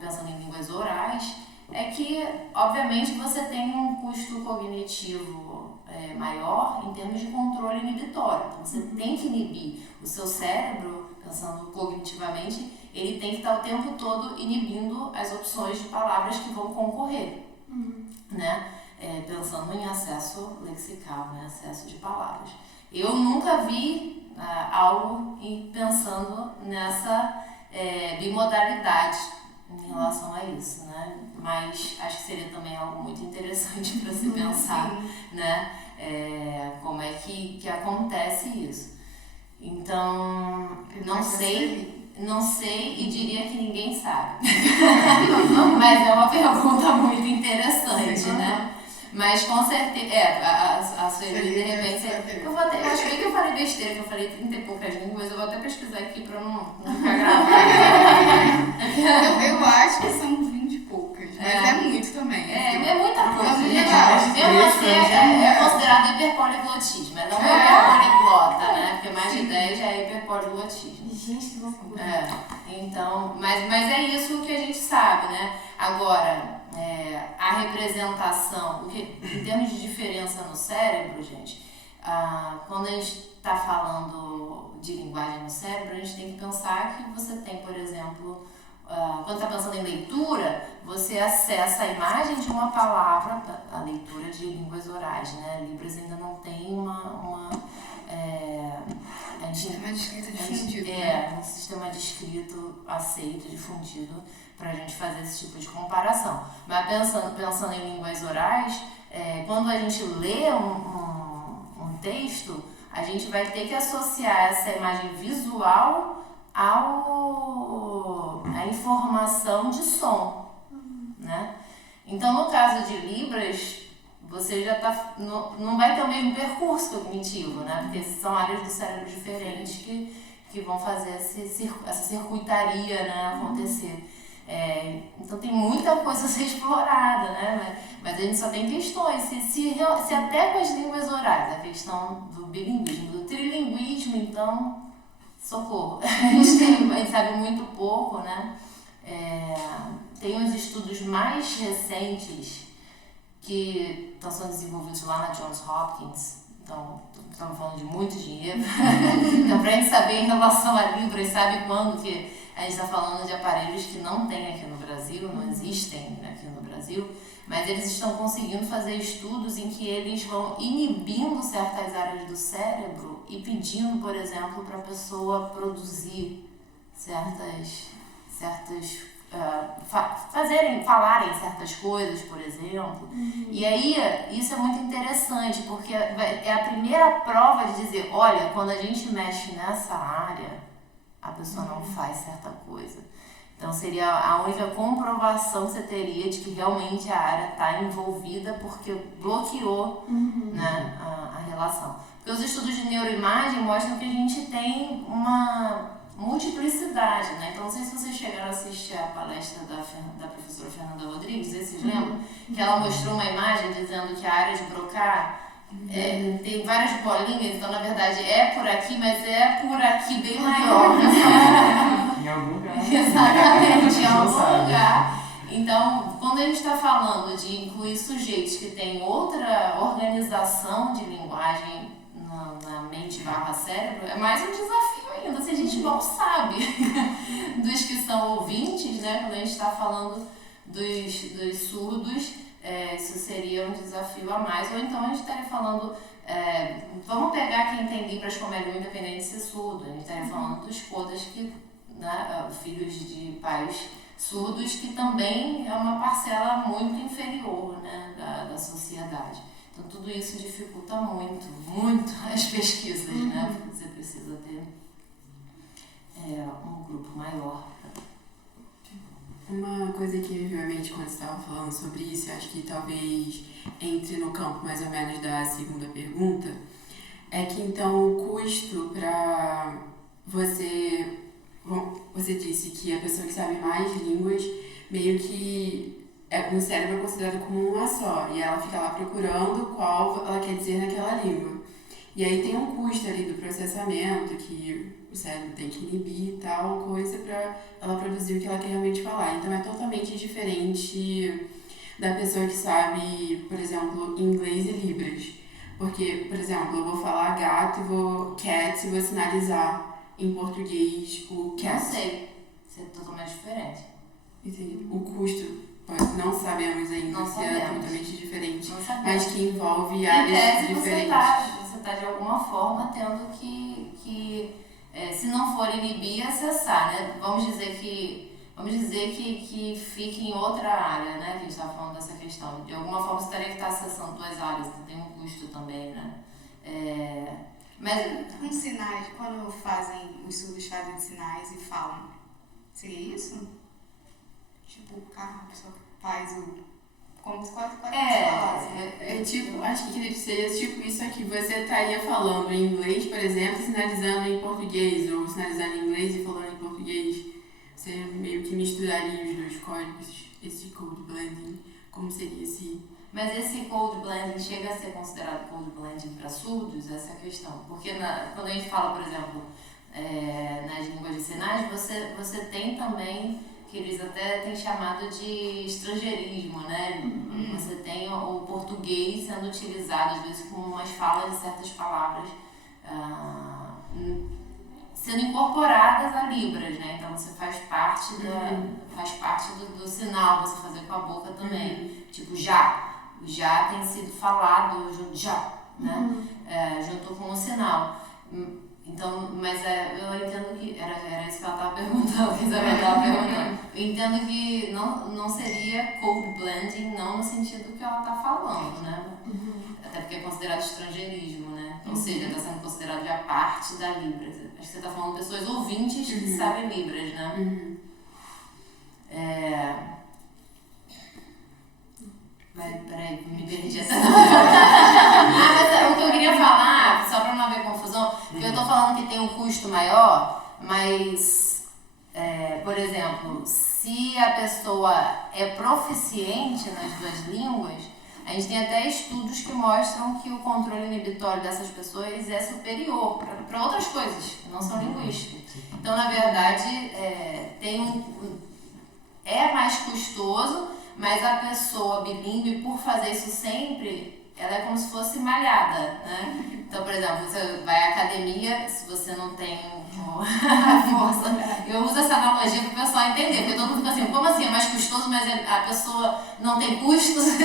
pensando em línguas orais, é que, obviamente, você tem um custo cognitivo maior em termos de controle inibitório. Então, você tem que inibir o seu cérebro, pensando cognitivamente, ele tem que estar o tempo todo inibindo as opções de palavras que vão concorrer, né? Pensando em acesso lexical, né? Acesso de palavras. Eu nunca vi algo pensando nessa bimodalidade em relação a isso, né? Mas acho que seria também algo muito interessante para se pensar, né? Como é que acontece isso. Então, não sei e diria que ninguém sabe. Mas é uma pergunta muito interessante, né? Mas com certeza, a Sueli, de repente, eu acho bem que eu falei besteira, que eu falei 30 e poucas línguas, eu vou até pesquisar aqui pra não ficar gravado. Eu acho que são 20 e poucas, mas é muito também. É muita coisa. É muito Gente, legal. mesmo assim é considerado hiperpoliglotismo, não é hiperpoliglota, né? Porque mais de 10 já é hiperpoliglotismo. Gente, que loucura. Então, mas é isso que a gente sabe, né? Agora, a representação, em termos de diferença no cérebro, gente, quando a gente está falando de linguagem no cérebro, a gente tem que pensar que você tem, por exemplo, quando está pensando em leitura, você acessa a imagem de uma palavra, a leitura de línguas orais, né? Libras ainda não tem Sistema de escrita difundido. Um sistema de escrito aceito, difundido, para a gente fazer esse tipo de comparação. Mas pensando em línguas orais, quando a gente lê um texto, a gente vai ter que associar essa imagem visual à informação de som, né? Então, no caso de Libras, você já não vai ter o mesmo percurso cognitivo, né? Porque são áreas do cérebro diferentes que vão fazer essa circuitaria, né, acontecer. Então tem muita coisa a ser explorada, né? Mas a gente só tem questões. Se até com as línguas orais, a questão do bilinguismo, do trilinguismo, então, socorro. A gente sabe muito pouco, né? Tem uns estudos mais recentes que estão sendo desenvolvidos lá na Johns Hopkins, então estamos falando de muito dinheiro. Então, para a gente saber em relação a Libras, sabe quando que a gente está falando de aparelhos que não tem aqui no Brasil, não existem aqui no Brasil, mas eles estão conseguindo fazer estudos em que eles vão inibindo certas áreas do cérebro e pedindo, por exemplo, para a pessoa produzir certas falarem certas coisas, por exemplo. E aí, isso é muito interessante, porque é a primeira prova de dizer, olha, quando a gente mexe nessa área, a pessoa não faz certa coisa. Então, seria a única comprovação que você teria de que realmente a área está envolvida porque bloqueou, né, a relação. Porque os estudos de neuroimagem mostram que a gente tem uma multiplicidade, né? Então, não sei se vocês chegaram a assistir a palestra da professora Fernanda Rodrigues, vocês lembram? Que ela mostrou uma imagem dizendo que a área de Broca tem várias bolinhas, então na verdade é por aqui, mas é por aqui bem maior. Em algum lugar. Exatamente, em algum lugar. Então, quando a gente está falando de incluir sujeitos que têm outra organização de linguagem na mente/cérebro, é mais um desafio ainda, se a gente não sabe dos que são ouvintes, né? Quando a gente está falando dos surdos, isso seria um desafio a mais. Ou então a gente estaria falando, vamos pegar quem tem libras como língua independente de ser surdo, a gente estaria falando dos codas, que, né, filhos de pais surdos, que também é uma parcela muito inferior, né, da sociedade. Então tudo isso dificulta muito as pesquisas, né? Porque você precisa ter um grupo maior. Uma coisa que me veio à mente quando você estava falando sobre isso, eu acho que talvez entre no campo mais ou menos da segunda pergunta, é que então o custo para você... Bom, você disse que a pessoa que sabe mais línguas, meio que o cérebro é considerado como uma só, e ela fica lá procurando qual ela quer dizer naquela língua. E aí tem um custo ali do processamento, que o cérebro tem que inibir e tal, coisa para ela produzir o que ela quer realmente falar. Então é totalmente diferente da pessoa que sabe, por exemplo, inglês e libras. Porque, por exemplo, eu vou falar gato, cat, e vou sinalizar em português o cat. Não sei, isso é totalmente diferente. Entendi. O custo, não sabemos ainda Não se sabemos. é totalmente diferente, Não sabemos. mas que envolve Em áreas tese, diferentes. você tá de alguma forma tendo que se não for inibir, acessar, né? Vamos dizer que fique em outra área, né? Que a gente estava falando dessa questão. De alguma forma você teria que estar acessando duas áreas, tem um custo também, né? Mas Com sinais, quando os surdos fazem sinais e falam, seria isso? Tipo, o carro, a pessoa faz como se quase falasse. Tipo, acho que seria tipo isso aqui. Você estaria falando em inglês, por exemplo, e sinalizando em português, ou sinalizando em inglês e falando em português. Você meio que misturaria os dois códigos, esse code blending. Como seria esse... Mas esse code blending chega a ser considerado code blending para surdos? Essa é a questão. Porque quando a gente fala, por exemplo, nas línguas de sinais, você tem também, que eles até têm chamado de estrangeirismo, né? Você tem o português sendo utilizado, às vezes, com umas falas de certas palavras sendo incorporadas a libras, né? Então você faz parte do sinal, você fazer com a boca também. Tipo, já. O já tem sido falado, já, né? Junto com o sinal. Então, mas eu entendo que... Era isso que ela estava perguntando, que Isabel estava perguntando. Eu entendo que não seria code blending, não no sentido que ela está falando, né? Até porque é considerado estrangeirismo, né? Ou seja, está sendo considerado já parte da Libras. Acho que você está falando de pessoas ouvintes que sabem Libras, né? Mas, peraí, me perdi essa. Mas o que eu queria falar, só para não haver confusão, que eu estou falando que tem um custo maior, mas, por exemplo, se a pessoa é proficiente nas duas línguas, a gente tem até estudos que mostram que o controle inibitório dessas pessoas é superior para outras coisas, que não são linguísticas. Então, na verdade, é mais custoso, mas a pessoa bilíngue, por fazer isso sempre, ela é como se fosse malhada, né? Então, por exemplo, você vai à academia, se você não tem a força. Eu uso essa analogia para o pessoal entender, porque todo mundo fica assim, como assim? É mais custoso, mas a pessoa não tem custos,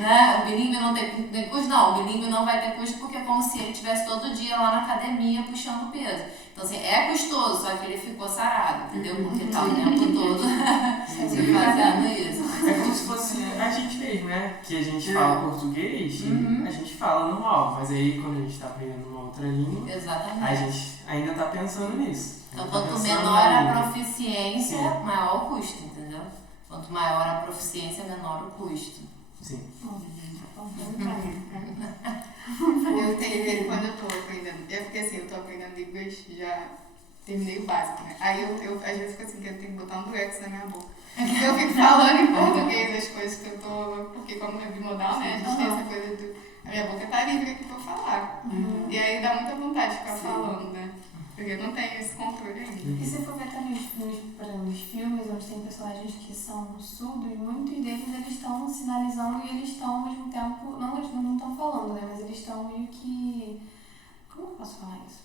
né? O bilíngue não tem custo? Não, o bilíngue não vai ter custo porque é como se ele estivesse todo dia lá na academia puxando peso. Então, assim, é custoso, só que ele ficou sarado, entendeu? Porque tá o tempo todo fazendo isso. É como se fosse a gente mesmo, né? Que a gente fala português e a gente fala normal, mas aí quando a gente tá aprendendo uma outra língua, Exatamente. a gente ainda tá pensando nisso. Então, Tá quanto pensando menor na a língua. proficiência, Sim. maior o custo, entendeu? Quanto maior a proficiência, menor o custo. Sim. Eu tenho quando eu tô aprendendo. É porque assim, eu tô aprendendo línguas, já terminei o básico, né? Aí eu às vezes fico assim, que eu tenho que botar um durex na minha boca. Porque eu fico falando em português as coisas que eu tô. Porque como é bimodal, né? A gente tem essa coisa do. A minha boca tá livre aqui pra falar. E aí dá muita vontade de ficar falando, né? Porque eu não tenho esse controle ainda. E se for ver também nos filmes onde tem personagens que são surdos, muitos deles eles estão sinalizando e eles estão ao mesmo tempo, não eles não estão falando, né? Mas eles estão meio que... Como eu posso falar isso?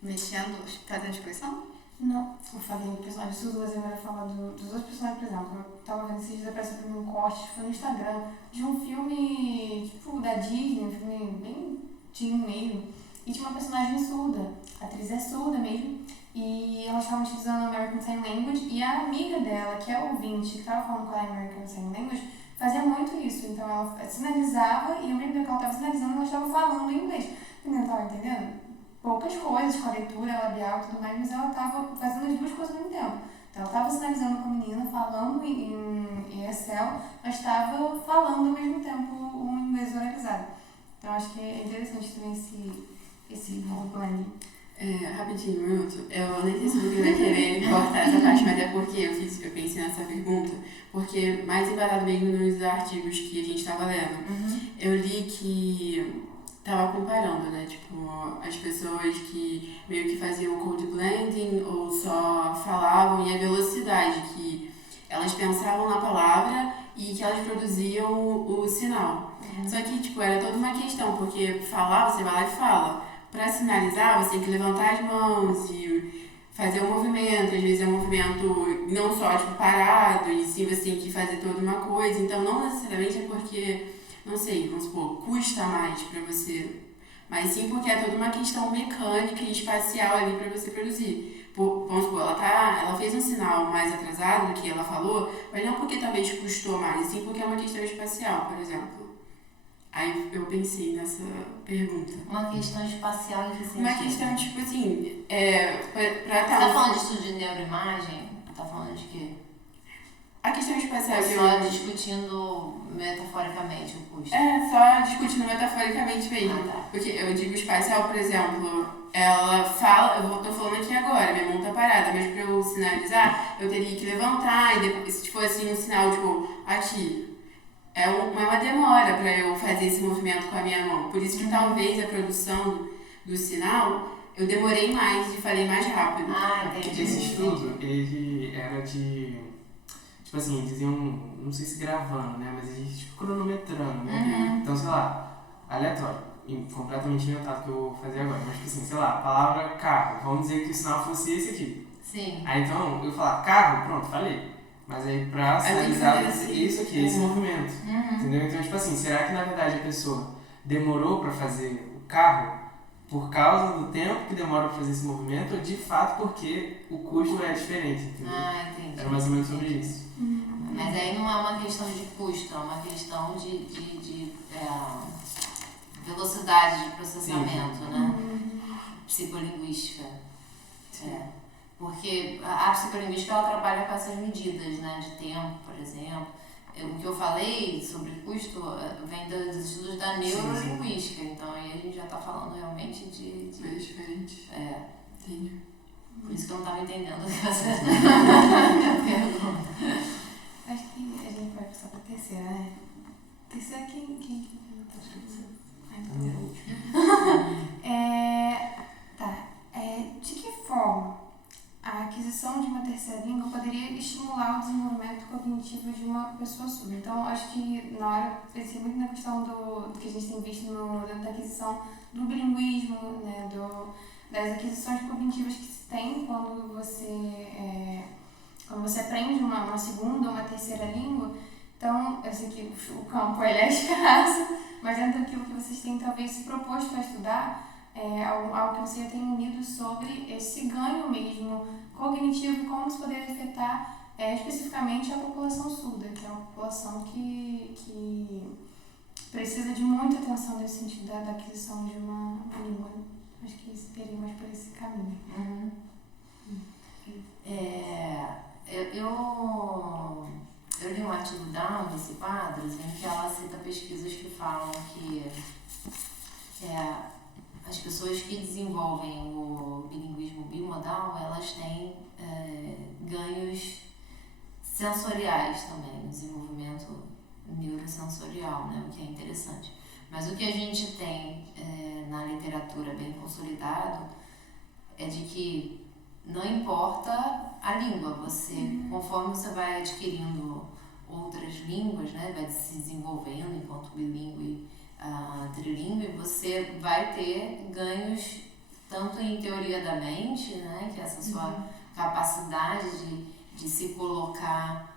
Mexendo, fazendo expressão? Não, eu falei do personagem surdo, mas eu ia falar dos outros personagens, por exemplo. Eu tava vendo esses dias, apareceu pra mim um corte, foi no Instagram, de um filme, tipo, da Disney, um filme bem teen mesmo. E tinha uma personagem surda, a atriz é surda mesmo, e elas estavam utilizando a American Sign Language, e a amiga dela, que é ouvinte, que estava falando com a American Sign Language, fazia muito isso. Então ela sinalizava, e ao mesmo tempo que ela estava sinalizando, ela estava falando em inglês. Não estava entendendo? Poucas coisas, com a leitura labial e tudo mais, mas ela estava fazendo as duas coisas ao mesmo tempo. Então ela estava sinalizando com a menina, falando em ESL, mas estava falando ao mesmo tempo um inglês oralizado. Então acho que é interessante também esse blending. Rapidinho, um minuto. Eu nem sei se você vai querer cortar essa parte, mas é porque eu pensei nessa pergunta, porque mais embarado mesmo nos artigos que a gente estava lendo, eu li que tava comparando, né, tipo, as pessoas que meio que faziam code blending ou só falavam e a velocidade que elas pensavam na palavra e que elas produziam o sinal. Só que, tipo, era toda uma questão, porque falar, você vai lá e fala. Pra sinalizar, você tem que levantar as mãos e fazer um movimento. Às vezes é um movimento não só, tipo, parado, e sim você tem que fazer toda uma coisa. Então, não necessariamente é porque, não sei, vamos supor, custa mais pra você, mas sim porque é toda uma questão mecânica e espacial ali pra você produzir. Vamos supor, ela fez um sinal mais atrasado do que ela falou, mas não porque talvez custou mais, sim porque é uma questão espacial, por exemplo. Aí eu pensei nessa pergunta. Uma questão espacial em que sentido? Uma questão, tipo assim, pra Você tá falando de estudo de neuroimagem? Tá falando de quê? A questão espacial que Só discutindo metaforicamente o custo. só discutindo metaforicamente mesmo. Ah, tá. Porque eu digo espacial, por exemplo, ela fala, eu tô falando aqui agora, minha mão tá parada, mas pra eu sinalizar, eu teria que levantar e depois, se fosse um sinal, tipo, aqui. É uma demora para eu fazer esse movimento com a minha mão. Por isso que talvez a produção do sinal, eu demorei mais e falei mais rápido. Ah, entendi. Esse estudo, ele era de... Tipo assim, eles iam, não sei se gravando, né? Mas eles tipo, cronometrando, né? Então, sei lá, aleatório, completamente inventado que eu vou fazer agora. Mas, tipo assim, sei lá, a palavra carro. Vamos dizer que o sinal fosse esse aqui. Sim. Aí, então, eu falar carro, pronto, falei. Mas aí pra sinalizar isso aqui, esse movimento. Entendeu? Então, tipo assim, será que na verdade a pessoa demorou pra fazer o carro por causa do tempo que demora pra fazer esse movimento ou de fato porque o custo é diferente, entendeu? Ah, entendi. Era mais ou menos sobre isso. Mas aí não é uma questão de custo, é uma questão de velocidade de processamento, né? Psicolinguística. Porque a psicolinguística ela trabalha com essas medidas, né, de tempo, por exemplo. O que eu falei sobre custo vem dos estudos da neurolinguística, então aí a gente já está falando realmente de Coisas diferentes. Entendi. Por isso que eu não estava entendendo o que você a pergunta. Acho que a gente vai passar pra terceira, né? Terceira, quem tá escrito? Tá. De que forma a aquisição aquisição de uma terceira língua poderia estimular o desenvolvimento cognitivo de uma pessoa surda. Então, acho que na hora, pensei muito na questão do que a gente tem visto dentro da aquisição do bilinguismo, né, das aquisições cognitivas que se tem quando você aprende uma segunda ou uma terceira língua. Então, eu sei que o campo ele é escasso, mas dentro daquilo que vocês têm talvez se proposto a estudar, algo que você já tem unido sobre esse ganho mesmo cognitivo e como isso poderia afetar especificamente a população surda, que é uma população que precisa de muita atenção nesse sentido da aquisição de uma língua. Acho que seria mais por esse caminho. Uhum. Eu li um artigo da Alice Quadros em que ela cita pesquisas que falam que as pessoas que desenvolvem o bilinguismo bimodal, elas têm ganhos sensoriais também, no desenvolvimento neurosensorial, né, o que é interessante. Mas o que a gente tem na literatura bem consolidado é de que não importa a língua, conforme você vai adquirindo outras línguas, né, vai se desenvolvendo enquanto bilíngue, trilíngue, você vai ter ganhos tanto em teoria da mente, né, que é essa sua capacidade de se colocar,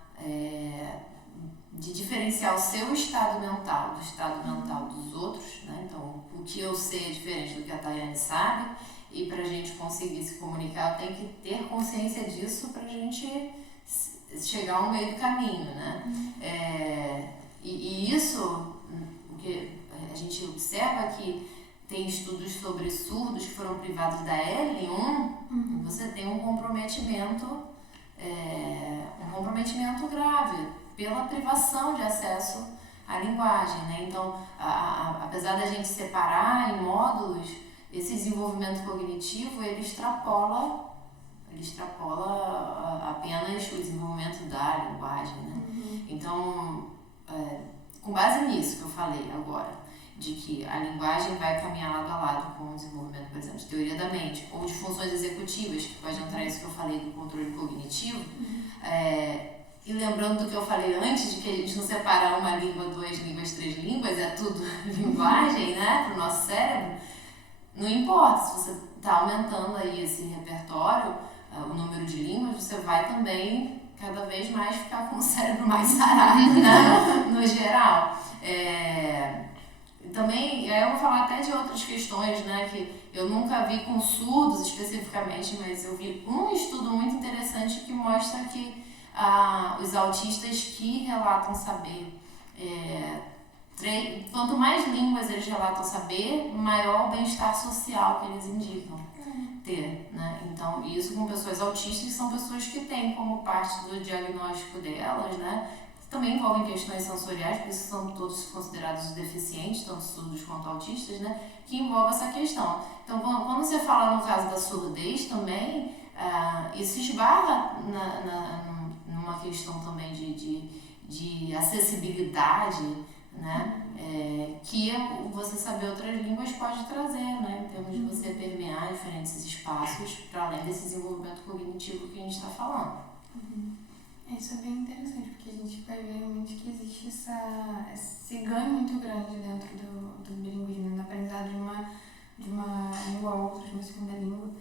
de diferenciar o seu estado mental do estado mental dos outros, né? Então, o que eu sei é diferente do que a Tayane sabe, e para a gente conseguir se comunicar, eu tenho que ter consciência disso para a gente chegar ao meio do caminho, né? E isso, o que a gente observa que tem estudos sobre surdos que foram privados da L1, você tem um comprometimento grave pela privação de acesso à linguagem, né? Então, apesar da gente separar em módulos, esse desenvolvimento cognitivo, ele extrapola apenas o desenvolvimento da linguagem, né? Então, com base nisso que eu falei agora, de que a linguagem vai caminhar lado a lado com o desenvolvimento, por exemplo, de teoria da mente, ou de funções executivas, que pode entrar isso que eu falei do controle cognitivo, e lembrando do que eu falei antes, de que a gente não separa uma língua, duas línguas, três línguas, é tudo linguagem, né, para o nosso cérebro. Não importa, se você está aumentando aí esse repertório, o número de línguas, você vai também cada vez mais ficar com o cérebro mais sarado, né, no geral. Também, eu vou falar até de outras questões, né, que eu nunca vi com surdos especificamente, mas eu vi um estudo muito interessante que mostra que os autistas que relatam saber, quanto mais línguas eles relatam saber, maior o bem-estar social que eles indicam ter, né? Então, isso com pessoas autistas, são pessoas que têm como parte do diagnóstico delas, né, também envolvem questões sensoriais, por isso são todos considerados deficientes, tanto surdos quanto autistas, né, que envolve essa questão. Então, quando você fala no caso da surdez também, isso esbarra numa questão também de acessibilidade, né, que você saber outras línguas pode trazer, né, em termos de você permear diferentes espaços para além desse desenvolvimento cognitivo que a gente está falando. Isso é bem interessante, porque a gente vai ver realmente que existe esse ganho muito grande dentro do bilinguismo, na aprendizado de uma língua ou outra, de uma segunda língua.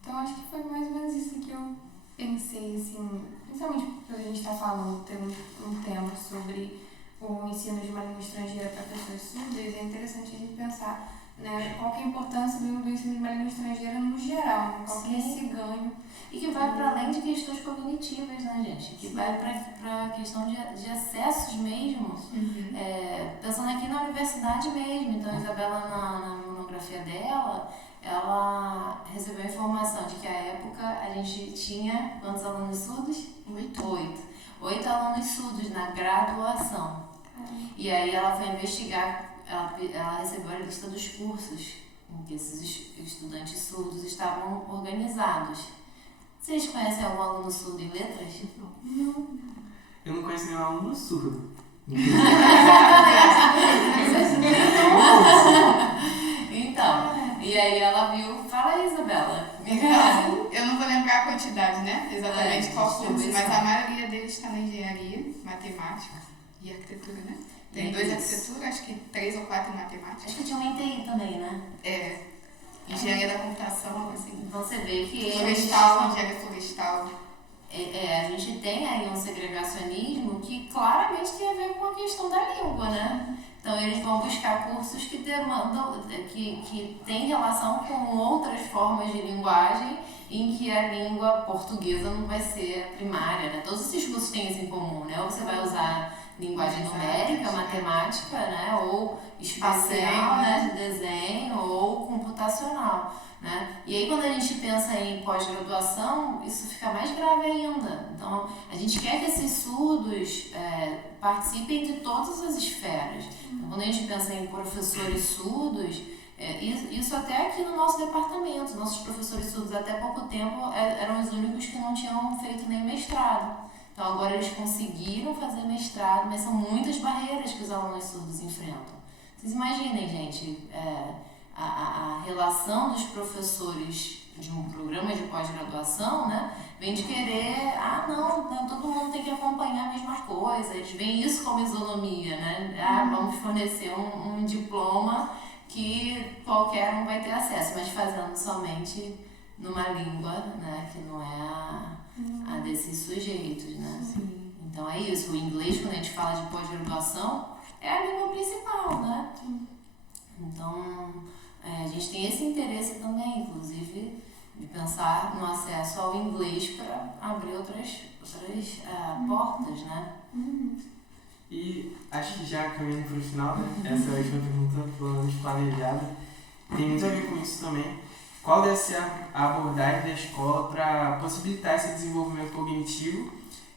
Então, acho que foi mais ou menos isso que eu pensei, assim, principalmente porque a gente está falando, tem um tema sobre o ensino de uma língua estrangeira para pessoas surdas, é interessante a gente pensar, né, qual que é a importância do ensino de uma língua estrangeira no geral, né, qual que é esse ganho. E que vai para além de questões cognitivas, né, gente? Que vai para a questão de acessos mesmo. Pensando aqui na universidade mesmo. Então, a Isabela, na monografia dela, ela recebeu a informação de que, à época, a gente tinha quantos alunos surdos? 8 alunos surdos na graduação. E aí ela foi investigar, ela recebeu a lista dos cursos em que esses estudantes surdos estavam organizados. Vocês conhecem algum aluno surdo em letras? Não. Eu não conheço nenhum aluno surdo. Então, e aí ela viu... Fala aí, Isabela. eu não vou lembrar a quantidade, né? Exatamente qual curso, mas distribuição. a maioria deles está na engenharia, matemática e arquitetura, né? Tem 2 em arquitetura, acho que 3 ou 4 em matemática. Acho que tinha um TI também, né? Engenharia da computação, assim. Então você vê que Florestal, engenharia florestal. a gente tem aí um segregacionismo que claramente tem a ver com a questão da língua, né? Então eles vão buscar cursos que demandam, que têm relação com outras formas de linguagem em que a língua portuguesa não vai ser a primária, né? Todos esses cursos têm isso em comum, né? Ou você vai usar linguagem numérica, matemática, né? Ou espacial, né? De desenho, ou computacional, né? E aí quando a gente pensa em pós-graduação, isso fica mais grave ainda. Então a gente quer que esses surdos participem de todas as esferas. Então, quando a gente pensa em professores surdos, isso até aqui no nosso departamento, nossos professores surdos até pouco tempo eram os únicos que não tinham feito nem mestrado. Então agora eles conseguiram fazer mestrado, mas são muitas barreiras que os alunos surdos enfrentam. Vocês imaginem, gente, a relação dos professores de um programa de pós-graduação, né, vem de querer, não, todo mundo tem que acompanhar as mesmas coisas, eles veem isso como isonomia, né? Vamos fornecer um diploma que qualquer um vai ter acesso, mas fazendo somente numa língua, né, que não é a desses sujeitos, né? Sim. Então é isso, o inglês, quando a gente fala de pós-graduação, é a língua principal, né? Então, a gente tem esse interesse também, inclusive, de pensar no acesso ao inglês para abrir outras portas, né? E acho que já caminhando para o final, né? Essa é a última pergunta, pelo menos planejada, tem muito a ver com isso também. Qual deve ser a abordagem da escola para possibilitar esse desenvolvimento cognitivo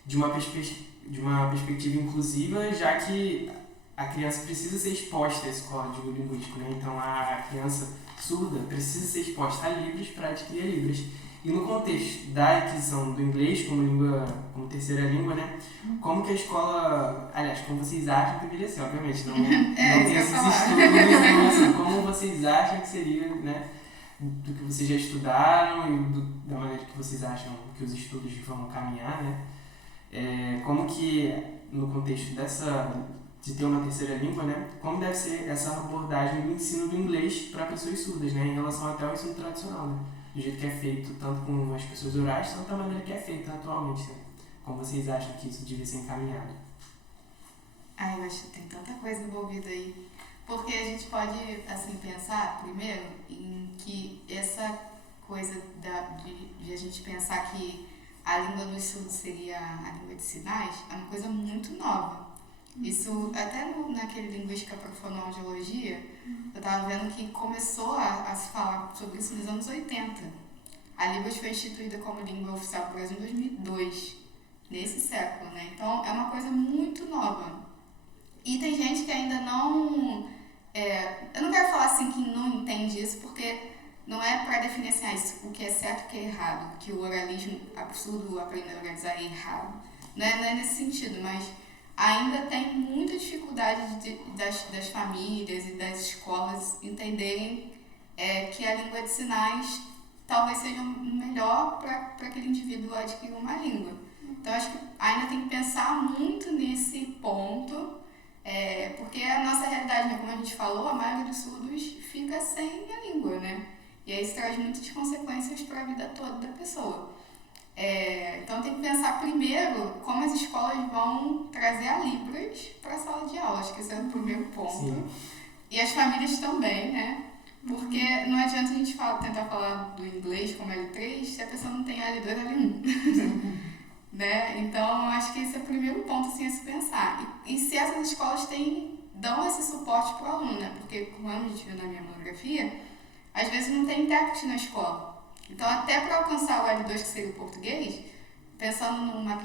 de uma perspectiva inclusiva, já que a criança precisa ser exposta a esse código linguístico, né? Então a criança surda precisa ser exposta a livros para adquirir libras. E no contexto da aquisição do inglês como terceira língua, né? Como que a escola, aliás, como vocês acham que deveria ser, obviamente, não tem esses estudos, então, assim, como vocês acham que seria, né? Do que vocês já estudaram e da maneira que vocês acham que os estudos vão caminhar, né? Como que, no contexto de ter uma terceira língua, né? Como deve ser essa abordagem do ensino do inglês para pessoas surdas, né? Em relação até ao ensino tradicional, né? Do jeito que é feito, tanto com as pessoas orais, tanto da maneira que é feita atualmente, né? Como vocês acham que isso devia ser encaminhado? Eu acho que tem tanta coisa envolvida aí. Porque a gente pode, assim, pensar, primeiro, em que essa coisa de a gente pensar que a língua dos surdos seria a língua de sinais é uma coisa muito nova. Isso, até naquele Linguística para Fonoaudiologia, eu estava vendo que começou a se falar sobre isso nos anos 80. A Libras foi instituída como língua oficial do Brasil em 2002, nesse século, né? Então, é uma coisa muito nova. E tem gente que ainda não... eu não quero falar assim que não entende isso, porque não é para definir assim, o que é certo e o que é errado, que o oralismo absurdo aprender a oralizar é errado. Não é nesse sentido, mas ainda tem muita dificuldade das famílias e das escolas entenderem que a língua de sinais talvez seja melhor para aquele indivíduo adquirir uma língua. Então, acho que ainda tem que pensar muito nesse ponto, porque a nossa realidade, né, como a gente falou, a maioria dos surdos fica sem a língua, né? E aí isso traz muitas consequências para a vida toda da pessoa. Então tem que pensar primeiro como as escolas vão trazer a Libras para a sala de aula. Acho que esse é o primeiro ponto. Sim. E as famílias também, né? Porque não adianta a gente tentar falar do inglês como L3 se a pessoa não tem L2, L1. Né? Então, acho que esse é o primeiro ponto assim, a se pensar. E se essas escolas dão esse suporte para o aluno, né? Porque, como a gente viu na minha monografia, às vezes não tem intérprete na escola. Então, até para alcançar o L2, que seria o português, pensando numa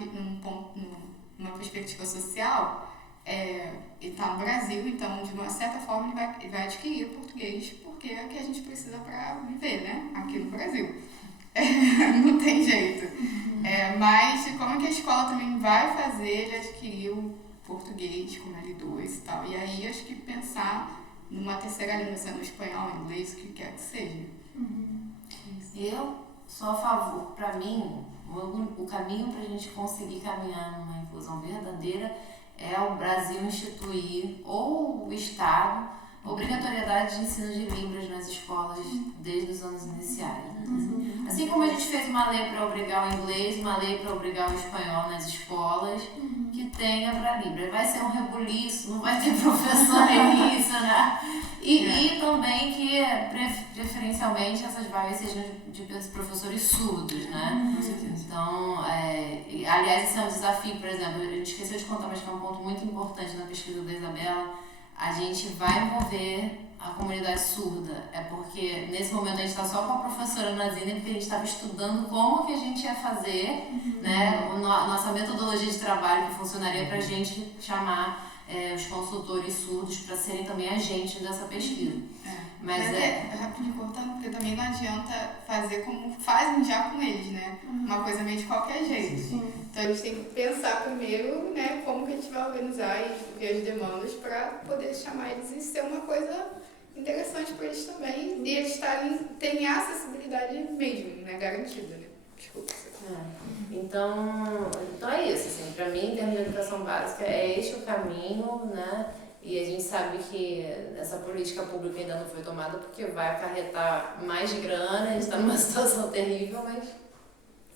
perspectiva social, ele está no Brasil, então, de uma certa forma, ele vai adquirir o português, porque é o que a gente precisa para viver, né? Aqui no Brasil. Não tem jeito. Mas como que a escola também vai fazer ele adquirir o português como L2 e tal? E aí, acho que pensar numa terceira língua, sendo espanhol, inglês, o que quer que seja. Eu sou a favor, para mim, o caminho para a gente conseguir caminhar numa inclusão verdadeira é o Brasil instituir, ou o Estado, obrigatoriedade de ensino de Libras nas escolas desde os anos iniciais. Né? Assim como a gente fez uma lei para obrigar o inglês, uma lei para obrigar o espanhol nas escolas, que tenha para Libras. Vai ser um rebuliço, não vai ter professor nisso, né? E também que, preferencialmente, essas vagas sejam de professores surdos, né? Com certeza. Então, aliás, esse é um desafio, por exemplo, a gente esqueceu de contar, mas que é um ponto muito importante na pesquisa da Isabela. A gente vai envolver a comunidade surda, porque nesse momento a gente está só com a professora Nazina, porque a gente estava estudando como que a gente ia fazer, né, nossa metodologia de trabalho que funcionaria para a gente chamar os consultores surdos para serem também agentes dessa pesquisa. Mas rapidinho cortando, porque também não adianta fazer como fazem já com eles, né? Uma coisa meio de qualquer jeito. Sim. Então a gente tem que pensar primeiro, né, como que a gente vai organizar e ver as demandas para poder chamar eles e ser uma coisa interessante para eles também. E eles terem a acessibilidade mesmo, né, garantida, né? Desculpa. Então é isso, assim, para mim, em termos de educação básica, é este o caminho, né? E a gente sabe que essa política pública ainda não foi tomada porque vai acarretar mais grana, a gente está numa situação terrível, mas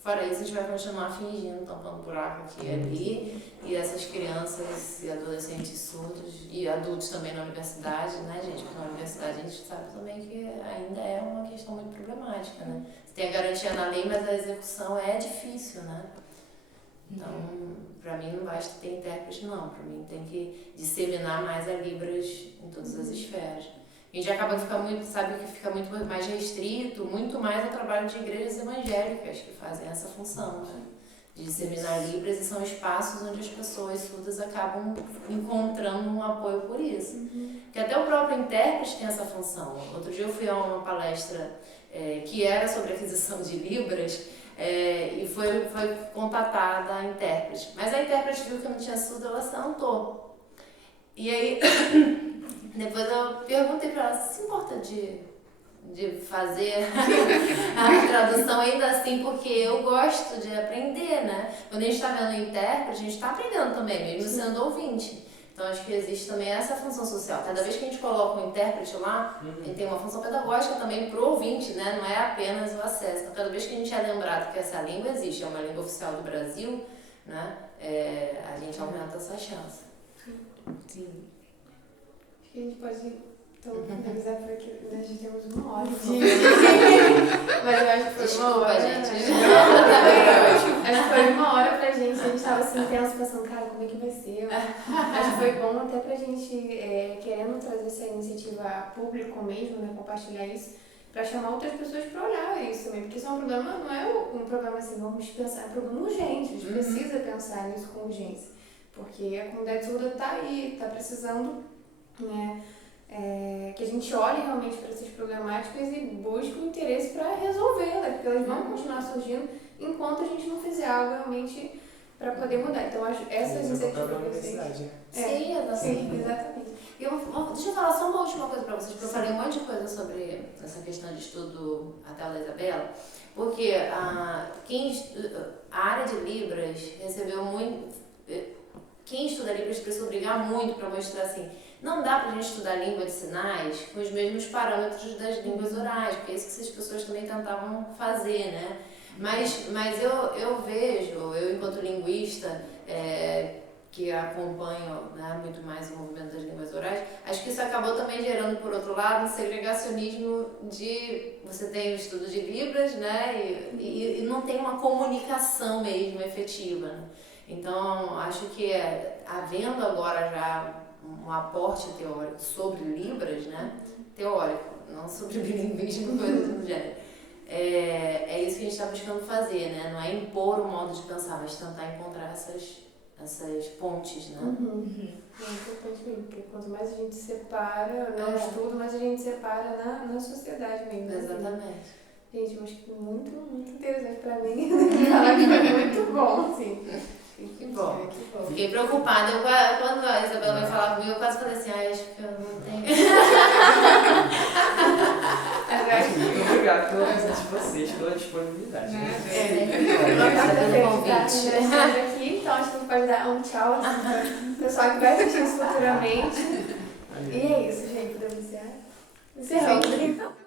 fora isso a gente vai continuar fingindo, tampando buraco aqui e ali. E essas crianças e adolescentes surdos e adultos também na universidade, né, gente? Porque na universidade a gente sabe também que ainda é uma questão muito problemática, né? Você tem a garantia na lei, mas a execução é difícil, né? Então, para mim não basta ter intérprete, não. Para mim tem que disseminar mais a Libras em todas as esferas. A gente acaba de ficar muito, sabe que fica muito mais restrito, muito mais ao trabalho de igrejas evangélicas que fazem essa função, né? De disseminar Libras, e são espaços onde as pessoas surdas acabam encontrando um apoio por isso. Porque até o próprio intérprete tem essa função. Outro dia eu fui a uma palestra que era sobre aquisição de Libras, e foi contatada a intérprete. Mas a intérprete viu que eu não tinha surdo, ela se sentou. E aí, depois eu perguntei para ela, você se importa de fazer a tradução ainda assim, porque eu gosto de aprender, né? Quando a gente está vendo o intérprete, a gente está aprendendo também, mesmo sendo ouvinte. Então acho que existe também essa função social. Cada vez que a gente coloca um intérprete lá, ele tem uma função pedagógica também para o ouvinte, né? Não é apenas o acesso. Então cada vez que a gente é lembrado que essa língua existe, é uma língua oficial do Brasil, né? A gente aumenta essa chance. Sim. Acho que a gente pode então finalizar por aqui. Nós já temos uma hora. Mas eu acho que foi uma hora. Gente. Acho que foi uma hora pra gente. A gente tava assim, tenso, pensando, cara, como é que vai ser? Acho que foi bom até pra gente, querendo trazer essa iniciativa a público mesmo, né? Compartilhar isso, pra chamar outras pessoas pra olhar isso também. Porque isso é um problema, não é um problema assim, vamos pensar, é um problema urgente. A gente precisa pensar nisso com urgência. Porque a comunidade surda tá aí, tá precisando, né? Que a gente olhe realmente para essas problemáticas e busque um interesse para resolvê-las, porque elas vão continuar surgindo enquanto a gente não fizer algo realmente para poder mudar. Então, acho essas iniciativas de vocês... Sim, exatamente. Deixa eu falar só uma última coisa para vocês, porque eu falei um monte de coisa sobre essa questão de estudo até da Isabela, porque a área de Libras recebeu muito... Quem estuda Libras precisa brigar muito para mostrar assim, não dá pra gente estudar língua de sinais com os mesmos parâmetros das línguas orais, porque é isso que essas pessoas também tentavam fazer, né? Mas eu vejo, eu enquanto linguista, que acompanho, né, muito mais o movimento das línguas orais, acho que isso acabou também gerando, por outro lado, um segregacionismo de... Você tem o estudo de Libras, né, e não tem uma comunicação mesmo efetiva, né? Então, acho que havendo agora já um aporte teórico sobre Libras, né, teórico, não sobre bilinguismo, coisas do gênero, é isso que a gente está buscando fazer, né? Não é impor o modo de pensar, mas tentar encontrar essas pontes, né? É importante mesmo, porque quanto mais a gente separa, não estudo, mais a gente separa na sociedade mesmo. Exatamente. Gente, eu acho que muito, muito interessante pra mim. Falar que foi muito bom, assim. Que bom. Fiquei preocupada. Quando a Isabela veio falar comigo, eu quase falei assim, acho que eu não tenho. Muito obrigado. obrigado pela presença de vocês, pela disponibilidade. Né? Aqui, então acho que a gente pode dar um tchau assim, para o pessoal que vai assistir isso futuramente. E é isso, gente, podemos encerrar. Encerramos, então.